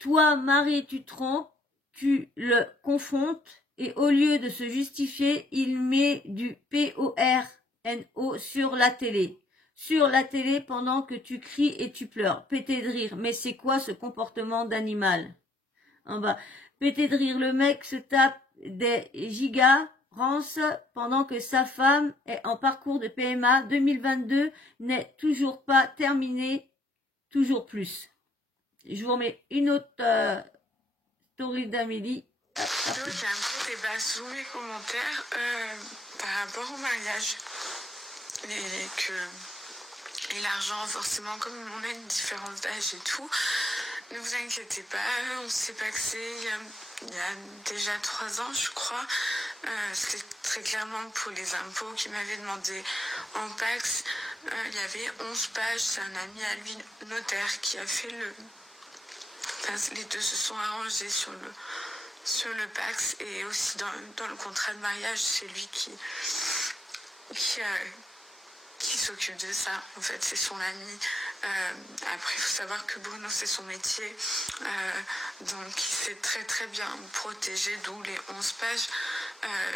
Toi, Marie, tu te trompes. Tu le confrontes. Et au lieu de se justifier, il met du PORNO sur la télé. Sur la télé pendant que tu cries et tu pleures. Pété de rire. Mais c'est quoi ce comportement d'animal? En bas. Pété de rire. Le mec se tape des gigas rance pendant que sa femme est en parcours de PMA 2022 n'est toujours pas terminé. Toujours plus. Je vous remets une autre story d'Amélie. j'ai un gros débat sous mes commentaires par rapport au mariage. Et l'argent, forcément, comme on a une différence d'âge et tout, ne vous inquiétez pas, on s'est paxé il y a déjà 3 ans, je crois. C'était très clairement pour les impôts qui m'avaient demandé en Pax. Il y avait 11 pages, c'est un ami à lui, notaire, qui a fait le... Enfin, les deux se sont arrangés sur le Pax et aussi dans le contrat de mariage, c'est lui qui s'occupe de ça. En fait, c'est son ami. Après, il faut savoir que Bruno, c'est son métier. Donc, il s'est très très bien protégé, d'où les 11 pages.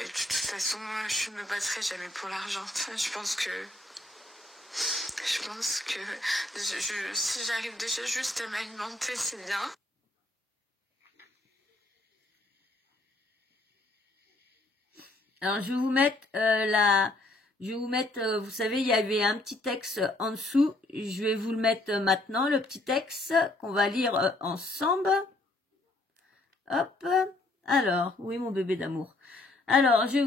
Et de toute façon, je ne me battrai jamais pour l'argent. Enfin, je pense que si j'arrive déjà juste à m'alimenter, c'est bien. Alors, je vais vous mettre vous savez, il y avait un petit texte en dessous. Je vais vous le mettre maintenant, le petit texte qu'on va lire ensemble. Hop. Alors, oui, mon bébé d'amour. Alors, je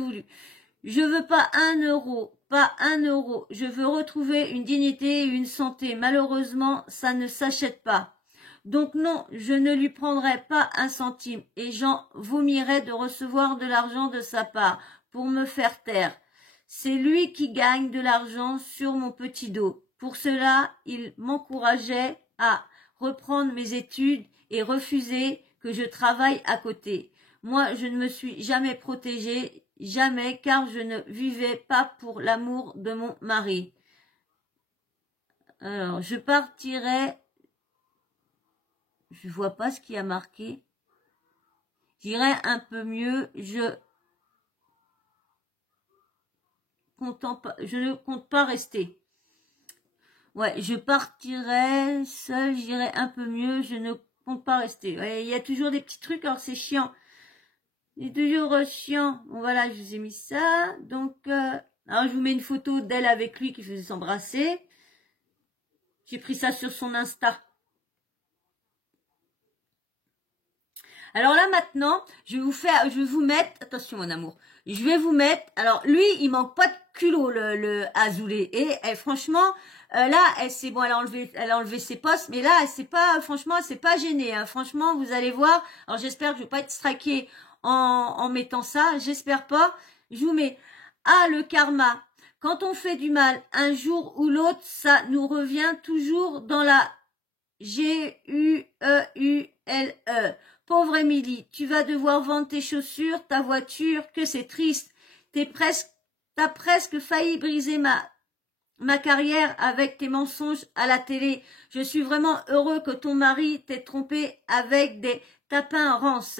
veux pas 1 euro, pas 1 euro. Je veux retrouver une dignité et une santé. Malheureusement, ça ne s'achète pas. Donc non, je ne lui prendrai pas 1 centime et j'en vomirai de recevoir de l'argent de sa part pour me faire taire. C'est lui qui gagne de l'argent sur mon petit dos. Pour cela, il m'encourageait à reprendre mes études et refuser que je travaille à côté. Moi, je ne me suis jamais protégée, jamais, car je ne vivais pas pour l'amour de mon mari. Alors, je partirai... Je vois pas ce qui a marqué. J'irai un peu mieux, je ne compte pas rester. Ouais, je partirai seule, j'irai un peu mieux, je ne compte pas rester. Ouais, il y a toujours des petits trucs, alors c'est chiant. C'est toujours chiant. Bon voilà, je vous ai mis ça. Donc, alors je vous mets une photo d'elle avec lui qui faisait s'embrasser. J'ai pris ça sur son Insta. Alors là maintenant, je vais vous mettre, attention mon amour, je vais vous mettre, alors lui il manque pas de culot le Azoulay et franchement là elle a enlevé ses posts, mais là franchement elle s'est pas gênée, hein. Franchement vous allez voir, alors j'espère que je vais pas être straquée en mettant ça, j'espère pas. Je vous mets le karma, quand on fait du mal un jour ou l'autre, ça nous revient toujours dans la G-U-E-U-L-E. Pauvre Émilie, tu vas devoir vendre tes chaussures, ta voiture, que c'est triste. T'as presque failli briser ma carrière avec tes mensonges à la télé. Je suis vraiment heureux que ton mari t'ait trompé avec des tapins rances.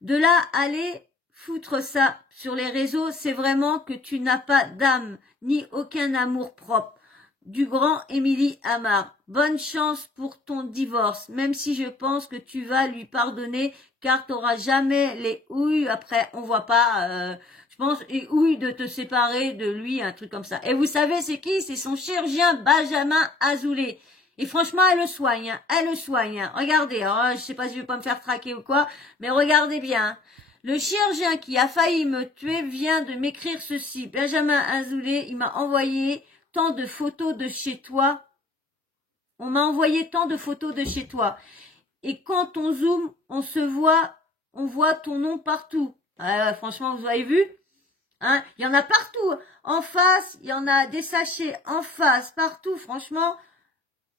De là, aller foutre ça sur les réseaux, c'est vraiment que tu n'as pas d'âme. ni aucun amour-propre. Du grand Émilie Amar. Bonne chance pour ton divorce, même si je pense que tu vas lui pardonner, car tu n'auras jamais les houilles, après on voit pas, je pense, les houilles de te séparer de lui, un truc comme ça. Et vous savez c'est qui? C'est son chirurgien Benjamin Azoulay. Et franchement, elle le soigne, hein. Elle le soigne. Hein. Regardez, alors, je sais pas si je vais pas me faire traquer ou quoi, mais regardez bien. Hein. Le chirurgien qui a failli me tuer vient de m'écrire ceci. Benjamin Azoulay, il m'a envoyé tant de photos de chez toi. On m'a envoyé tant de photos de chez toi. Et quand on zoome, on voit ton nom partout. Franchement, vous avez vu? Hein, il y en a partout. En face, il y en a des sachets en face, partout. Franchement,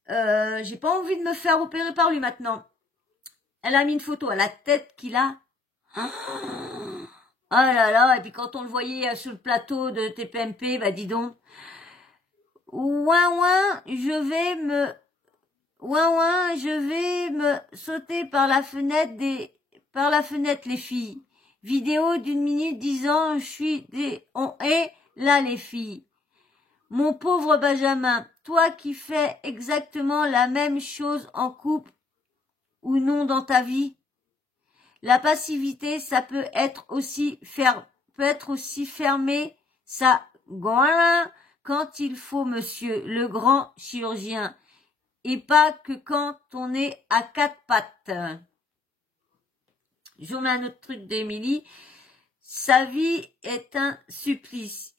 j'ai pas envie de me faire opérer par lui maintenant. Elle a mis une photo à la tête qu'il a. Hein? Oh là là, et puis quand on le voyait sur le plateau de TPMP, bah dis donc. Ouin, je vais me sauter par la fenêtre les filles. Vidéo d'une minute disant on est là les filles. Mon pauvre Benjamin, toi qui fais exactement la même chose en couple ou non dans ta vie. La passivité, ça peut être aussi fermer sa gueule quand il faut, monsieur le grand chirurgien, et pas que quand on est à quatre pattes. Je vous mets un autre truc d'Émilie. Sa vie est un supplice.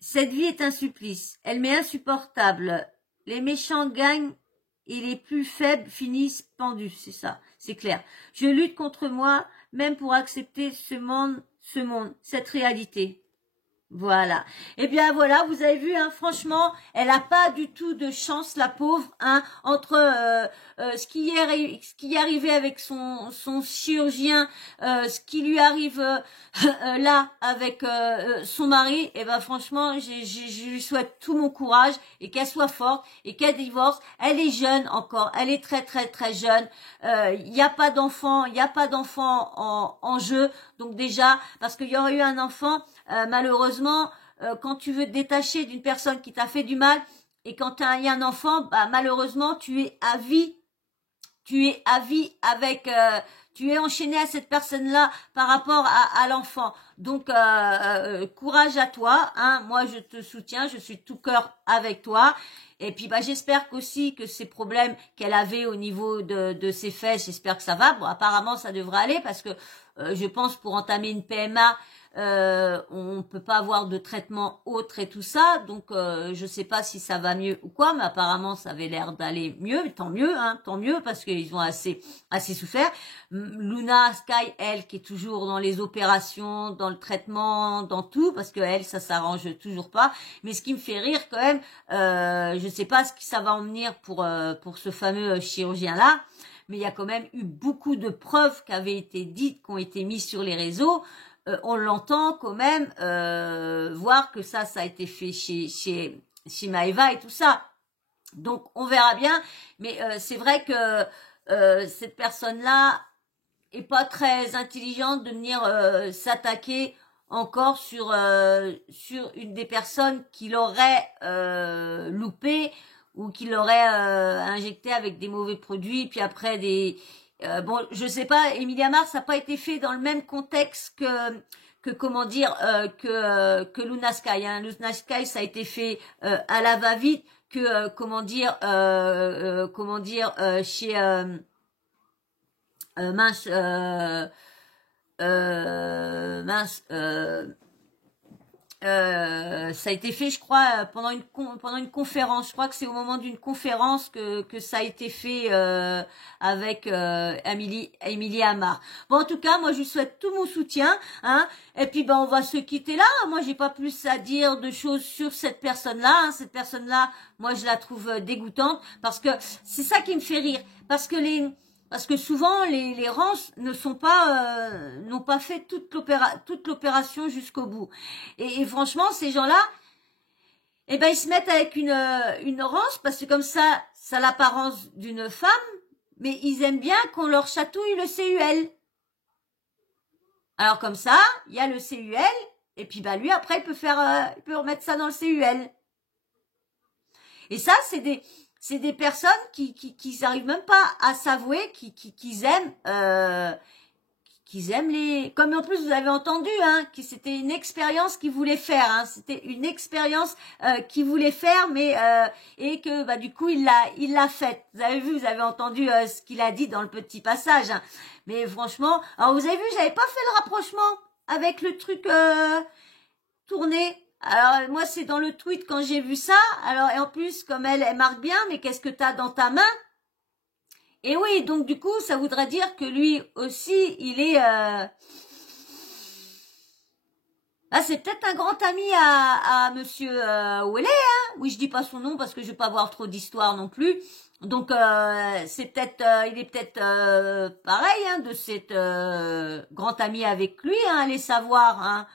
Cette vie est un supplice. Elle m'est insupportable. Les méchants gagnent et les plus faibles finissent pendus. C'est ça, c'est clair. Je lutte contre moi, même pour accepter ce monde, cette réalité. Voilà. Eh bien voilà, vous avez vu, hein, franchement, elle a pas du tout de chance, la pauvre, hein, entre ce qui est arrivé avec son chirurgien, ce qui lui arrive là avec son mari. Et ben franchement, je lui souhaite tout mon courage et qu'elle soit forte et qu'elle divorce. Elle est jeune encore, elle est très très très jeune. Il n'y a pas d'enfant, en jeu. Donc déjà, parce qu'il y aurait eu un enfant. Malheureusement, quand tu veux te détacher d'une personne qui t'a fait du mal et quand il y a un enfant, bah, malheureusement, tu es à vie avec, tu es enchaîné à cette personne-là par rapport à l'enfant. Donc, courage à toi, hein. Moi, je te soutiens, je suis tout cœur avec toi. Et puis, bah, j'espère qu'aussi que ces problèmes qu'elle avait au niveau de ses fesses, j'espère que ça va. Bon, apparemment, ça devrait aller parce que je pense pour entamer une PMA, on peut pas avoir de traitement autre et tout ça, donc je sais pas si ça va mieux ou quoi, mais apparemment ça avait l'air d'aller mieux, tant mieux parce qu'ils ont assez souffert. Luna Sky, elle qui est toujours dans les opérations, dans le traitement, dans tout, parce que elle ça s'arrange toujours pas. Mais ce qui me fait rire quand même, je sais pas ce que ça va en venir pour ce fameux chirurgien là. Mais il y a quand même eu beaucoup de preuves qui avaient été dites, qui ont été mises sur les réseaux. On l'entend quand même voir que ça a été fait chez Maëva et tout ça. Donc on verra bien. Mais c'est vrai que cette personne-là est pas très intelligente de venir s'attaquer encore sur une des personnes qui l'aurait loupé ou qui l'aurait injecté avec des mauvais produits, puis après bon, je sais pas, Emilia Amar, ça n'a pas été fait dans le même contexte que comment dire, que Luna Sky. Hein. Luna Sky, ça a été fait à la va-vite, que comment dire, chez mince, ça a été fait, je crois, pendant une conférence. Je crois que c'est au moment d'une conférence que ça a été fait avec Émilie Amar. Bon, en tout cas, moi, je lui souhaite tout mon soutien, hein. Et puis, ben, on va se quitter là. Moi, j'ai pas plus à dire de choses sur cette personne-là. Hein. Cette personne-là, moi, je la trouve dégoûtante parce que c'est ça qui me fait rire. Parce que souvent les rances n'ont pas fait toute l'opération jusqu'au bout. Et franchement, ces gens-là, eh ben ils se mettent avec une rance parce que comme ça a l'apparence d'une femme, mais ils aiment bien qu'on leur chatouille le CUL. Alors comme ça, il y a le CUL Et puis bah lui après il peut remettre ça dans le CUL. Et ça c'est des personnes qui n'arrivent même pas à s'avouer qu'ils aiment les, comme en plus vous avez entendu, hein, que c'était une expérience qu'ils voulaient faire, hein, c'était une expérience qu'ils voulaient faire, mais et que bah du coup il l'a faite. Vous avez vu, vous avez entendu ce qu'il a dit dans le petit passage, hein. Mais franchement, alors vous avez vu, j'avais pas fait le rapprochement avec le truc tourné. Alors moi c'est dans le tweet quand j'ai vu ça. Alors et en plus comme elle marque bien, mais qu'est-ce que t'as dans ta main? Et oui, donc du coup, ça voudrait dire que lui aussi, il est... Ah, c'est peut-être un grand ami à Monsieur Ouellet, hein. Oui, je dis pas son nom parce que je vais pas avoir trop d'histoire non plus. Donc c'est peut-être, il est peut-être pareil, hein, de cet grand ami avec lui, hein, allez savoir, hein.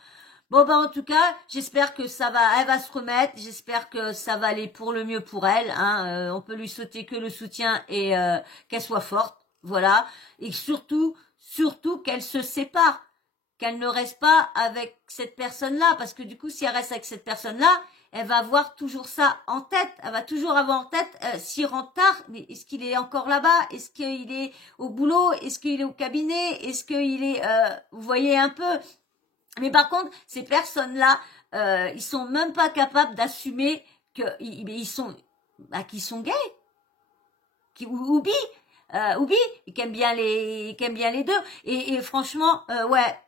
Bon ben en tout cas, j'espère que elle va se remettre, j'espère que ça va aller pour le mieux pour elle, hein. On peut lui souhaiter que le soutien et qu'elle soit forte, voilà, et surtout qu'elle se sépare, qu'elle ne reste pas avec cette personne-là, parce que du coup si elle reste avec cette personne-là, elle va avoir toujours ça en tête, elle va toujours avoir en tête s'il rentre tard, mais est-ce qu'il est encore là-bas, est-ce qu'il est au boulot, est-ce qu'il est au cabinet, est-ce qu'il est, vous voyez un peu. Mais par contre, ces personnes-là, ils sont même pas capables d'assumer que qu'ils sont gays, ou bi, qui aiment bien les deux. Et franchement, ouais,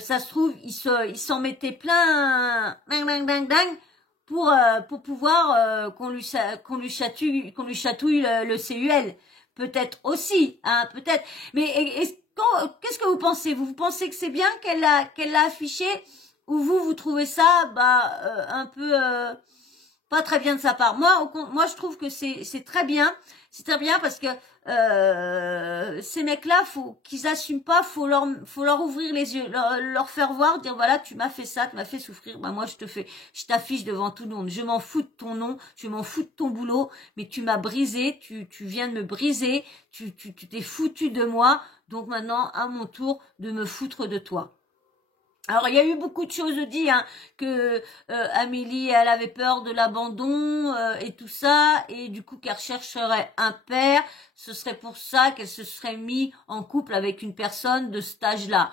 ça se trouve, ils s'en mettaient plein, ding, pour pouvoir qu'on lui chatouille le CUL. Peut-être aussi, hein, peut-être. Mais qu'est-ce que vous pensez? Vous pensez que c'est bien qu'elle l'a affiché, ou vous trouvez ça un peu pas très bien de sa part? Moi je trouve que c'est très bien. C'est très bien parce que ces mecs-là, faut qu'ils assument pas, faut leur ouvrir les yeux, leur faire voir, dire voilà, tu m'as fait ça, tu m'as fait souffrir, bah moi je t'affiche devant tout le monde. Je m'en fous de ton nom, je m'en fous de ton boulot, mais tu m'as brisé, tu viens de me briser, tu t'es foutu de moi, donc maintenant à mon tour de me foutre de toi. Alors il y a eu beaucoup de choses dites, hein, que Amélie elle avait peur de l'abandon et tout ça, et du coup qu'elle rechercherait un père, ce serait pour ça qu'elle se serait mis en couple avec une personne de cet âge-là.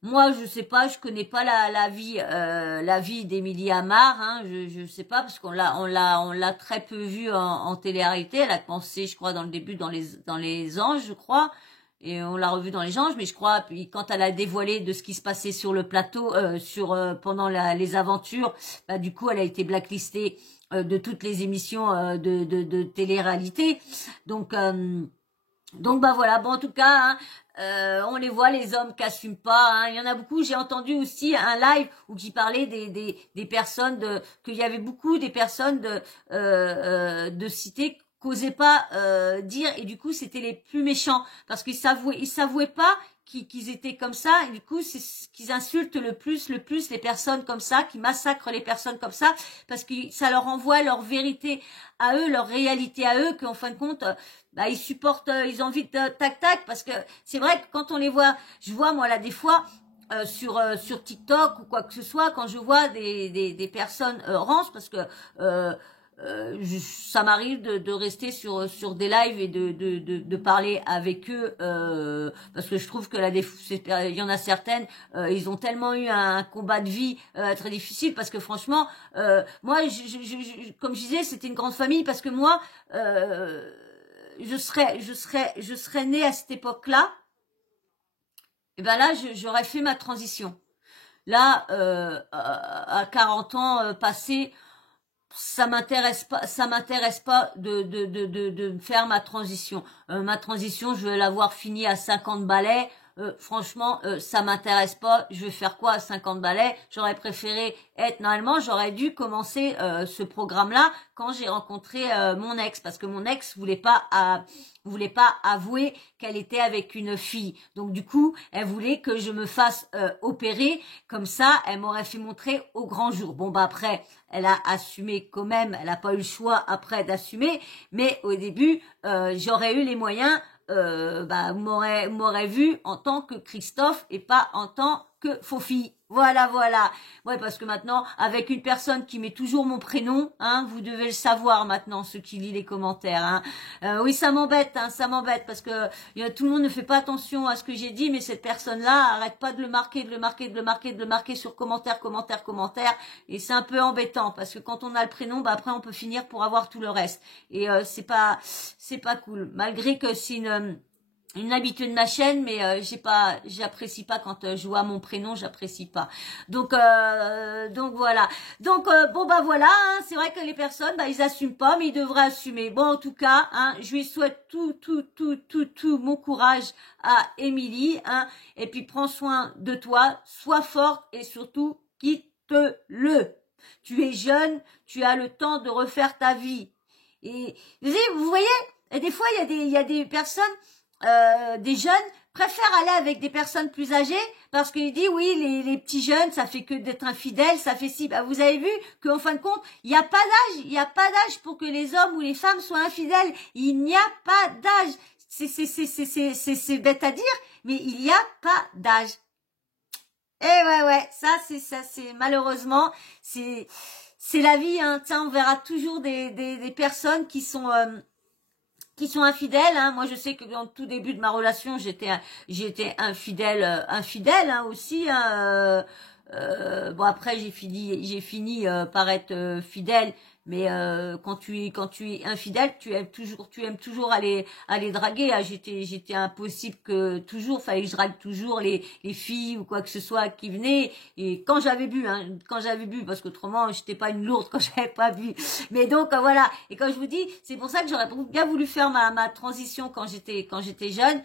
Moi je sais pas, je connais pas la vie d'Émilie Amar, hein, je sais pas parce qu'on l'a très peu vue en télé-réalité. Elle a commencé je crois dans le début dans les Anges je crois. Et on l'a revue dans les Anges, mais je crois, puis quand elle a dévoilé de ce qui se passait sur le plateau, pendant les aventures, bah du coup, elle a été blacklistée de toutes les émissions de télé-réalité. Donc bah voilà. Bon, en tout cas, hein, on les voit les hommes qui assument pas. Hein. Il y en a beaucoup. J'ai entendu aussi un live où qui parlait des personnes qu'il y avait beaucoup des personnes de cité qu'osaient pas dire, et du coup c'était les plus méchants parce qu'ils s'avouaient pas qu'ils étaient comme ça, et du coup c'est ce qu'ils insultent le plus les personnes comme ça, qui massacrent les personnes comme ça, parce que ça leur envoie leur vérité à eux, leur réalité à eux, qu'en fin de compte ils supportent, ils ont envie de tac parce que c'est vrai que quand on les voit, je vois moi là des fois sur TikTok ou quoi que ce soit, quand je vois des personnes rances, parce que ça m'arrive de rester sur des lives et de parler avec eux parce que je trouve que il y en a certaines, ils ont tellement eu un combat de vie très difficile, parce que franchement moi comme je disais, c'était une grande famille, parce que moi je serais née à cette époque-là, et ben là j'aurais fait ma transition. Là à 40 ans passés, ça m'intéresse pas de faire ma transition. Ma transition, je vais l'avoir finie à 50 balais. Franchement, ça m'intéresse pas. Je vais faire quoi à 50 balais? J'aurais préféré normalement, j'aurais dû commencer ce programme-là quand j'ai rencontré mon ex, parce que mon ex voulait pas avouer qu'elle était avec une fille. Donc du coup, elle voulait que je me fasse opérer, comme ça, elle m'aurait fait montrer au grand jour. Bon bah après, elle a assumé quand même, elle a pas eu le choix après d'assumer, mais au début, j'aurais eu les moyens, vous m'aurez vu en tant que Christophe et pas en tant que faux filles. Voilà, voilà. Ouais, parce que maintenant, avec une personne qui met toujours mon prénom, hein, vous devez le savoir maintenant, ceux qui lisent les commentaires, hein. Oui, ça m'embête, parce que tout le monde ne fait pas attention à ce que j'ai dit, mais cette personne-là arrête pas de le marquer, sur commentaire, et c'est un peu embêtant, parce que quand on a le prénom, bah après on peut finir pour avoir tout le reste, et c'est pas cool, malgré que c'est une habitude de ma chaîne, mais j'apprécie pas quand je vois mon prénom, j'apprécie pas. Donc voilà. Donc bon bah voilà, hein, c'est vrai que les personnes, bah ils assument pas, mais ils devraient assumer. Bon en tout cas, hein, je lui souhaite tout mon courage à Émilie, hein, et puis prends soin de toi, sois forte et surtout quitte-le. Tu es jeune, tu as le temps de refaire ta vie. Et vous voyez, et des fois il y a des personnes, des jeunes préfèrent aller avec des personnes plus âgées parce qu'ils disent oui les petits jeunes ça fait que d'être infidèles, ça fait si. Bah, vous avez vu qu'en fin de compte il n'y a pas d'âge pour que les hommes ou les femmes soient infidèles, il n'y a pas d'âge, c'est bête à dire mais il n'y a pas d'âge. Et ouais ça c'est malheureusement c'est la vie, hein. Tiens, on verra toujours des personnes qui sont infidèles, hein. Moi je sais que dans le tout début de ma relation j'étais infidèle hein, aussi, hein. Bon après j'ai fini par être fidèle, mais quand tu es infidèle tu aimes toujours aller draguer, hein. J'étais impossible que toujours fallait que je drague toujours les filles ou quoi que ce soit qui venaient, et quand j'avais bu parce qu'autrement j'étais pas une lourde quand j'avais pas bu. Mais donc voilà, et quand je vous dis, c'est pour ça que j'aurais bien voulu faire ma transition quand j'étais jeune.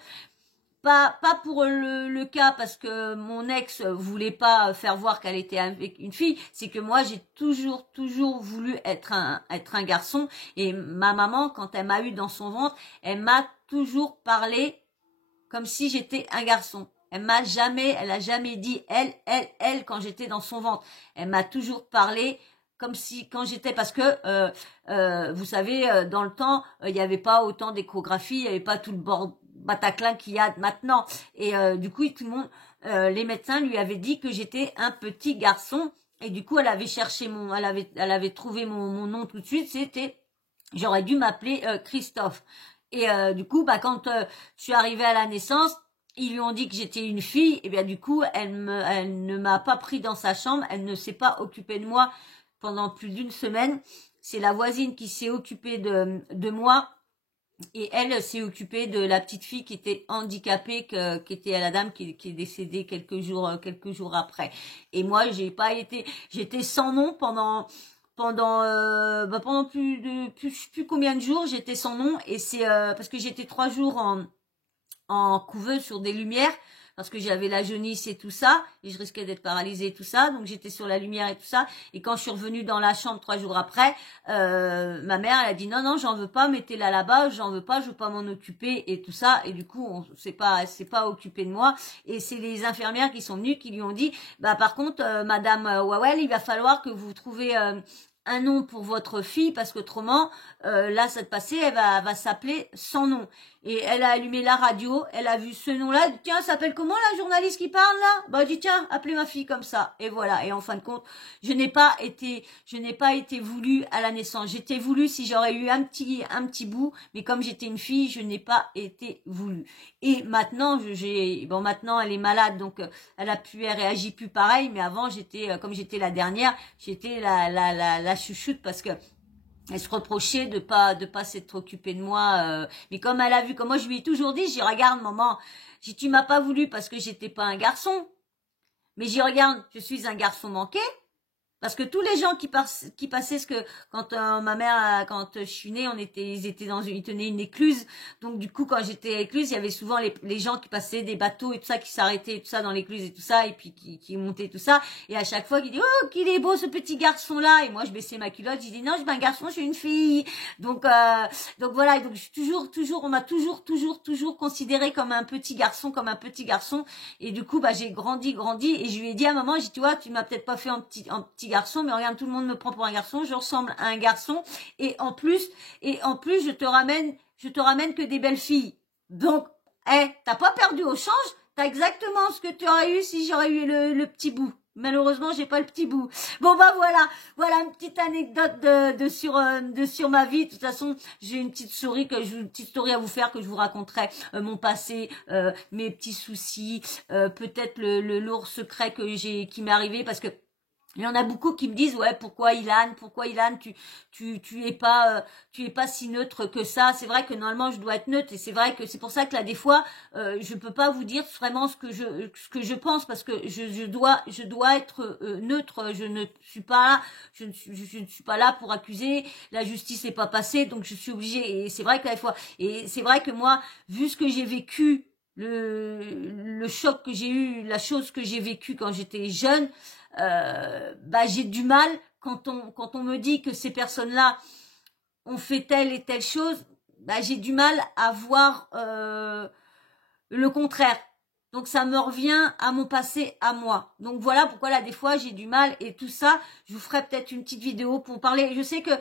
Pas pour le cas parce que mon ex voulait pas faire voir qu'elle était avec une fille, c'est que moi j'ai toujours voulu être un garçon, et ma maman quand elle m'a eu dans son ventre, elle m'a toujours parlé comme si j'étais un garçon. Elle a jamais dit elle quand j'étais dans son ventre. Elle m'a toujours parlé comme si quand j'étais, parce que vous savez, dans le temps il n'y avait pas autant d'échographie, il n'y avait pas tout le Bataclan qu'il y a maintenant, et du coup tout le monde, les médecins lui avaient dit que j'étais un petit garçon, et du coup elle avait cherché elle avait trouvé mon nom tout de suite, j'aurais dû m'appeler Christophe, et du coup bah quand je suis arrivée à la naissance, ils lui ont dit que j'étais une fille, et bien du coup elle ne m'a pas pris dans sa chambre, elle ne s'est pas occupée de moi pendant plus d'une semaine. C'est la voisine qui s'est occupée de moi, et elle s'est occupée de la petite fille qui était handicapée, qui était la dame qui est décédée quelques jours après. Et moi j'étais sans nom pendant plus combien de jours j'étais sans nom, et c'est parce que j'étais 3 jours en couveuse sur des lumières, parce que j'avais la jaunisse et tout ça, et je risquais d'être paralysée et tout ça, donc j'étais sur la lumière et tout ça, et quand je suis revenue dans la chambre 3 jours après, ma mère, elle a dit non, j'en veux pas, mettez-la là-bas, je veux pas m'en occuper et tout ça, et du coup, on s'est pas occupé de moi, et c'est les infirmières qui sont venues, qui lui ont dit, bah par contre, madame Wawel, il va falloir que vous trouviez un nom pour votre fille, parce qu'autrement, là, cette passée, elle va s'appeler sans nom. Et elle a allumé la radio, elle a vu ce nom-là, elle dit, tiens, s'appelle comment la journaliste qui parle là? Bah, elle dit, tiens, appelez ma fille comme ça. Et voilà. Et en fin de compte, je n'ai pas été voulue à la naissance. J'étais voulue si j'aurais eu un petit bout, mais comme j'étais une fille, je n'ai pas été voulue. Et maintenant, maintenant elle est malade, donc elle réagit plus pareil, mais avant comme j'étais la dernière, j'étais la chouchoute, parce que elle se reprochait de pas s'être occupée de moi, mais comme elle a vu, comme moi je lui ai toujours dit, j'y regarde maman, tu m'as pas voulu parce que j'étais pas un garçon, mais j'y regarde, je suis un garçon manqué. Parce que tous les gens qui passaient, ce que quand ma mère, quand je suis née, ils tenaient une écluse. Donc du coup, quand j'étais écluse, il y avait souvent les gens qui passaient des bateaux et tout ça, qui s'arrêtaient et tout ça dans l'écluse et tout ça, et puis qui montaient tout ça. Et à chaque fois, qui dit oh qu'il est beau ce petit garçon là. Et moi, je baissais ma culotte, je dis non, je suis un garçon, je suis une fille. Donc voilà. Et donc je suis on m'a toujours considéré comme un petit garçon, Et du coup, bah j'ai grandi. Et je lui ai dit à maman, j'ai dit tu vois, tu m'as peut-être pas fait en petit garçon, mais regarde, tout le monde me prend pour un garçon, je ressemble à un garçon, et en plus je te ramène que des belles filles. Donc, t'as pas perdu au change, T'as exactement ce que tu aurais eu si j'aurais eu le petit bout. Malheureusement, j'ai pas le petit bout. Bon bah voilà une petite anecdote de sur ma vie. De toute façon, j'ai une petite petite story à vous faire que je vous raconterai mon passé, mes petits soucis, peut-être le lourd secret qui m'est arrivé parce que il y en a beaucoup qui me disent ouais pourquoi Ilan tu es pas si neutre que ça. C'est vrai que normalement je dois être neutre et c'est vrai que c'est pour ça que là des fois je peux pas vous dire vraiment ce que je pense parce que je dois être neutre. Je ne suis pas là, je ne suis pas là pour accuser. La justice n'est pas passée donc je suis obligée et c'est vrai que des fois et c'est vrai que moi vu ce que j'ai vécu le choc que j'ai eu, la chose que j'ai vécue quand j'étais jeune, bah j'ai du mal quand on me dit que ces personnes-là ont fait telle et telle chose, bah j'ai du mal à voir le contraire. Donc ça me revient à mon passé, à moi. Donc voilà pourquoi là des fois j'ai du mal et tout ça. Je vous ferai peut-être une petite vidéo pour parler. Je sais que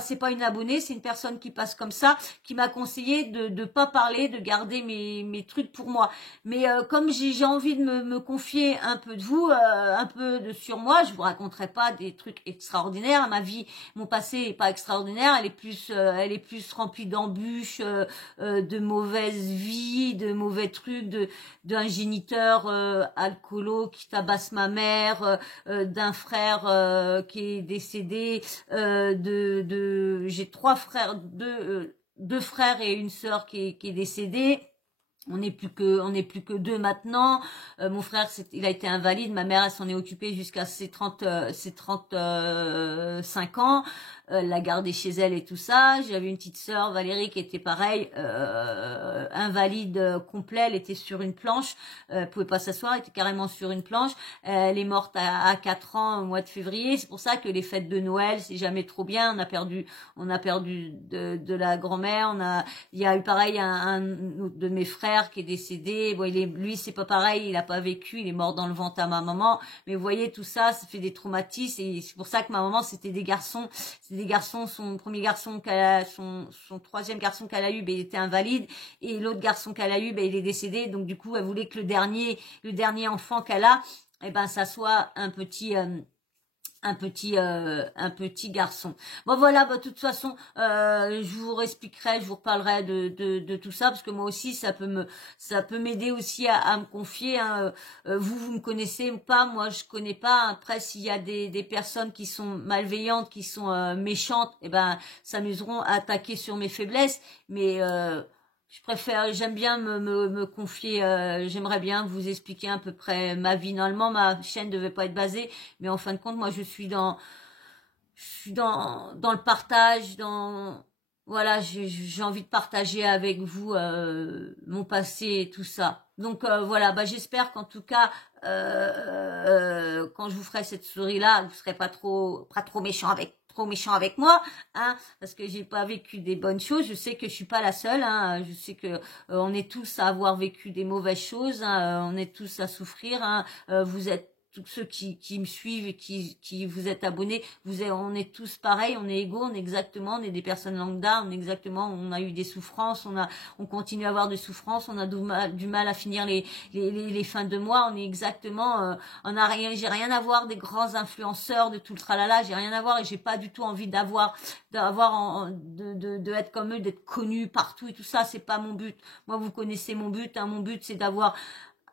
c'est pas une abonnée, c'est une personne qui passe comme ça, qui m'a conseillé de pas parler, de garder mes trucs pour moi. Mais comme j'ai envie de me confier un peu de vous, un peu de sur moi, je vous raconterai pas des trucs extraordinaires. Ma vie, mon passé est pas extraordinaire. Elle est plus remplie d'embûches, de mauvaises vies, de mauvais trucs, d'un géniteur alcoolo qui tabasse ma mère, d'un frère qui est décédé, j'ai trois frères, deux frères et une sœur qui est décédée. On n'est plus que deux maintenant. Mon frère, il a été invalide. Ma mère, elle s'en est occupée jusqu'à ses 35 ans. Elle l'a gardé chez elle et tout ça. J'avais une petite sœur, Valérie, qui était pareil, invalide complet. Elle était sur une planche. Elle pouvait pas s'asseoir. Elle était carrément sur une planche. Elle est morte à 4 ans au mois de février. C'est pour ça que les fêtes de Noël, c'est jamais trop bien. On a perdu de la grand-mère. Il y a eu pareil un de mes frères qui est décédé. Bon, lui, c'est pas pareil. Il a pas vécu. Il est mort dans le ventre à ma maman. Mais vous voyez, tout ça, ça fait des traumatismes. Et c'est pour ça que ma maman, c'était des garçons. Son premier garçon son troisième garçon qu'elle a eu, ben, il était invalide. Et l'autre garçon qu'elle a eu, ben, il est décédé. Donc, du coup, elle voulait que le dernier enfant qu'elle a, eh ben, ça soit un petit garçon. Bon voilà, bah, de toute façon, je vous réexpliquerai, je vous reparlerai de tout ça parce que moi aussi ça peut m'aider aussi à me confier. Hein. Vous me connaissez pas, moi je connais pas. Après s'il y a des personnes qui sont malveillantes, qui sont méchantes, eh ben s'amuseront à attaquer sur mes faiblesses, mais j'aime bien me confier, j'aimerais bien vous expliquer à peu près ma vie. Normalement, ma chaîne devait pas être basée, mais en fin de compte, moi, je suis dans le partage, voilà, j'ai envie de partager avec vous, mon passé et tout ça. Donc, voilà, bah, j'espère qu'en tout cas, quand je vous ferai cette story-là, vous serez pas trop méchant avec moi, hein, parce que j'ai pas vécu des bonnes choses. Je sais que je suis pas la seule, hein. Je sais que on est tous à avoir vécu des mauvaises choses, hein. On est tous à souffrir, hein. Vous êtes tous ceux qui me suivent et qui vous êtes abonnés, on est tous pareils, on est égaux, on est des personnes lambda, on a eu des souffrances, on continue à avoir des souffrances, on a du mal à finir les fins de mois, on est exactement, j'ai rien à voir des grands influenceurs de tout le tralala, j'ai rien à voir et j'ai pas du tout envie de être comme eux, d'être connu partout et tout ça, c'est pas mon but. Moi, vous connaissez mon but, hein, mon but c'est d'avoir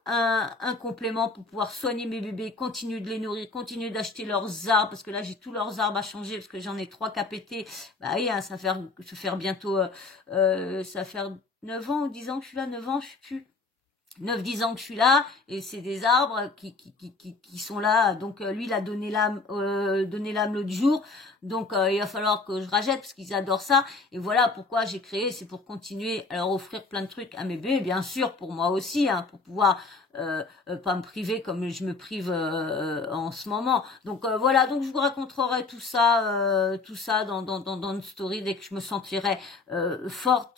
un complément pour pouvoir soigner mes bébés, continuer de les nourrir, continuer d'acheter leurs arbres, parce que là j'ai tous leurs arbres à changer, parce que j'en ai 3 qu'à péter. Bah oui, hein, ça va faire bientôt, ça va faire 9 ans ou 10 ans que je suis là, 9 ans, je sais plus. 9-10 ans que je suis là et c'est des arbres qui sont là. Donc lui il a donné l'âme l'autre jour, donc il va falloir que je rachète parce qu'ils adorent ça. Et voilà pourquoi j'ai créé, c'est pour continuer à leur offrir plein de trucs à mes bébés, bien sûr pour moi aussi, hein, pour pouvoir pas me priver comme je me prive en ce moment. Donc voilà, donc je vous raconterai tout ça dans une story dès que je me sentirai forte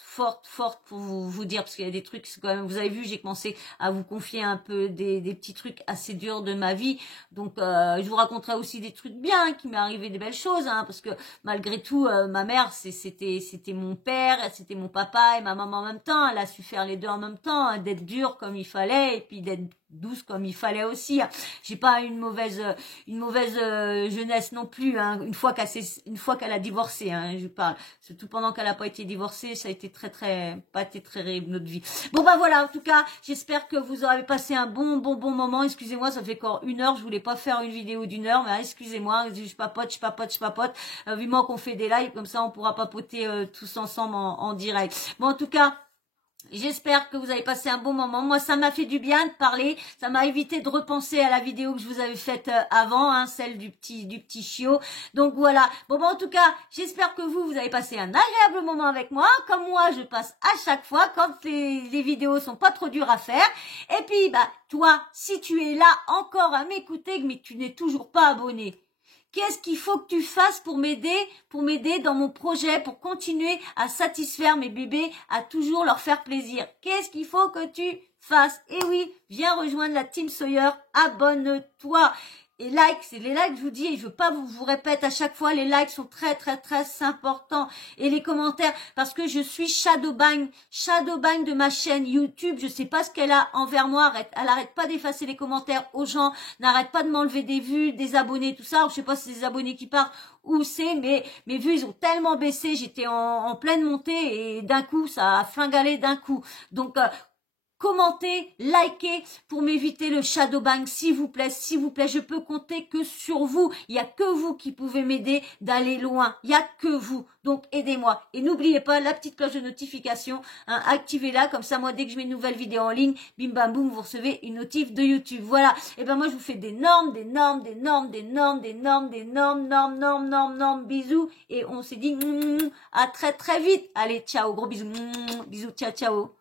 pour vous dire, parce qu'il y a des trucs, c'est quand même, vous avez vu, j'ai commencé à vous confier un peu des petits trucs assez durs de ma vie. Donc je vous raconterai aussi des trucs bien, qui m'est arrivé des belles choses, hein, parce que malgré tout, ma mère, c'était mon père, c'était mon papa et ma maman en même temps. Elle a su faire les deux en même temps, hein, d'être dure comme il fallait et puis d'être douce comme il fallait aussi. J'ai pas une mauvaise jeunesse non plus, hein, une fois qu'elle a divorcé, hein, je parle. Surtout pendant qu'elle a pas été divorcée, ça a été pas été très réel notre vie. Bon bah voilà, en tout cas, j'espère que vous avez passé un bon moment. Excusez-moi, ça fait encore 1 heure, je voulais pas faire une vidéo d'1 heure, mais excusez-moi, je papote. Vivement qu'on fait des lives, comme ça on pourra papoter tous ensemble en direct. Bon, en tout cas, j'espère que vous avez passé un bon moment. Moi, ça m'a fait du bien de parler. Ça m'a évité de repenser à la vidéo que je vous avais faite avant, hein, celle du petit chiot. Donc voilà. Bon, en tout cas, j'espère que vous avez passé un agréable moment avec moi. Comme moi, je passe à chaque fois quand les vidéos sont pas trop dures à faire. Et puis, bah, toi, si tu es là encore à m'écouter, mais tu n'es toujours pas abonné, qu'est-ce qu'il faut que tu fasses pour m'aider dans mon projet, pour continuer à satisfaire mes bébés, à toujours leur faire plaisir? Qu'est-ce qu'il faut que tu fasses? Et oui, viens rejoindre la Team Sawyer, abonne-toi. Et c'est les likes, je vous dis, et je veux pas vous répète à chaque fois, les likes sont très importants. Et les commentaires, parce que je suis shadowban de ma chaîne YouTube. Je sais pas ce qu'elle a envers moi. Elle arrête pas d'effacer les commentaires aux gens, n'arrête pas de m'enlever des vues, des abonnés, tout ça. Je sais pas si c'est des abonnés qui partent ou c'est, mais mes vues, ils ont tellement baissé. J'étais en pleine montée et d'un coup, ça a flingalé d'un coup. Donc, commentez, likez pour m'éviter le shadowban, s'il vous plaît, je peux compter que sur vous. Il y a que vous qui pouvez m'aider d'aller loin. Il y a que vous. Donc aidez-moi. Et n'oubliez pas la petite cloche de notification, hein, activez-la, comme ça moi dès que je mets une nouvelle vidéo en ligne, bim bam boum, vous recevez une notif de YouTube. Voilà. Et ben moi je vous fais d'énormes bisous. Et on s'est dit à très vite. Allez, ciao, gros bisous. Bisous, ciao.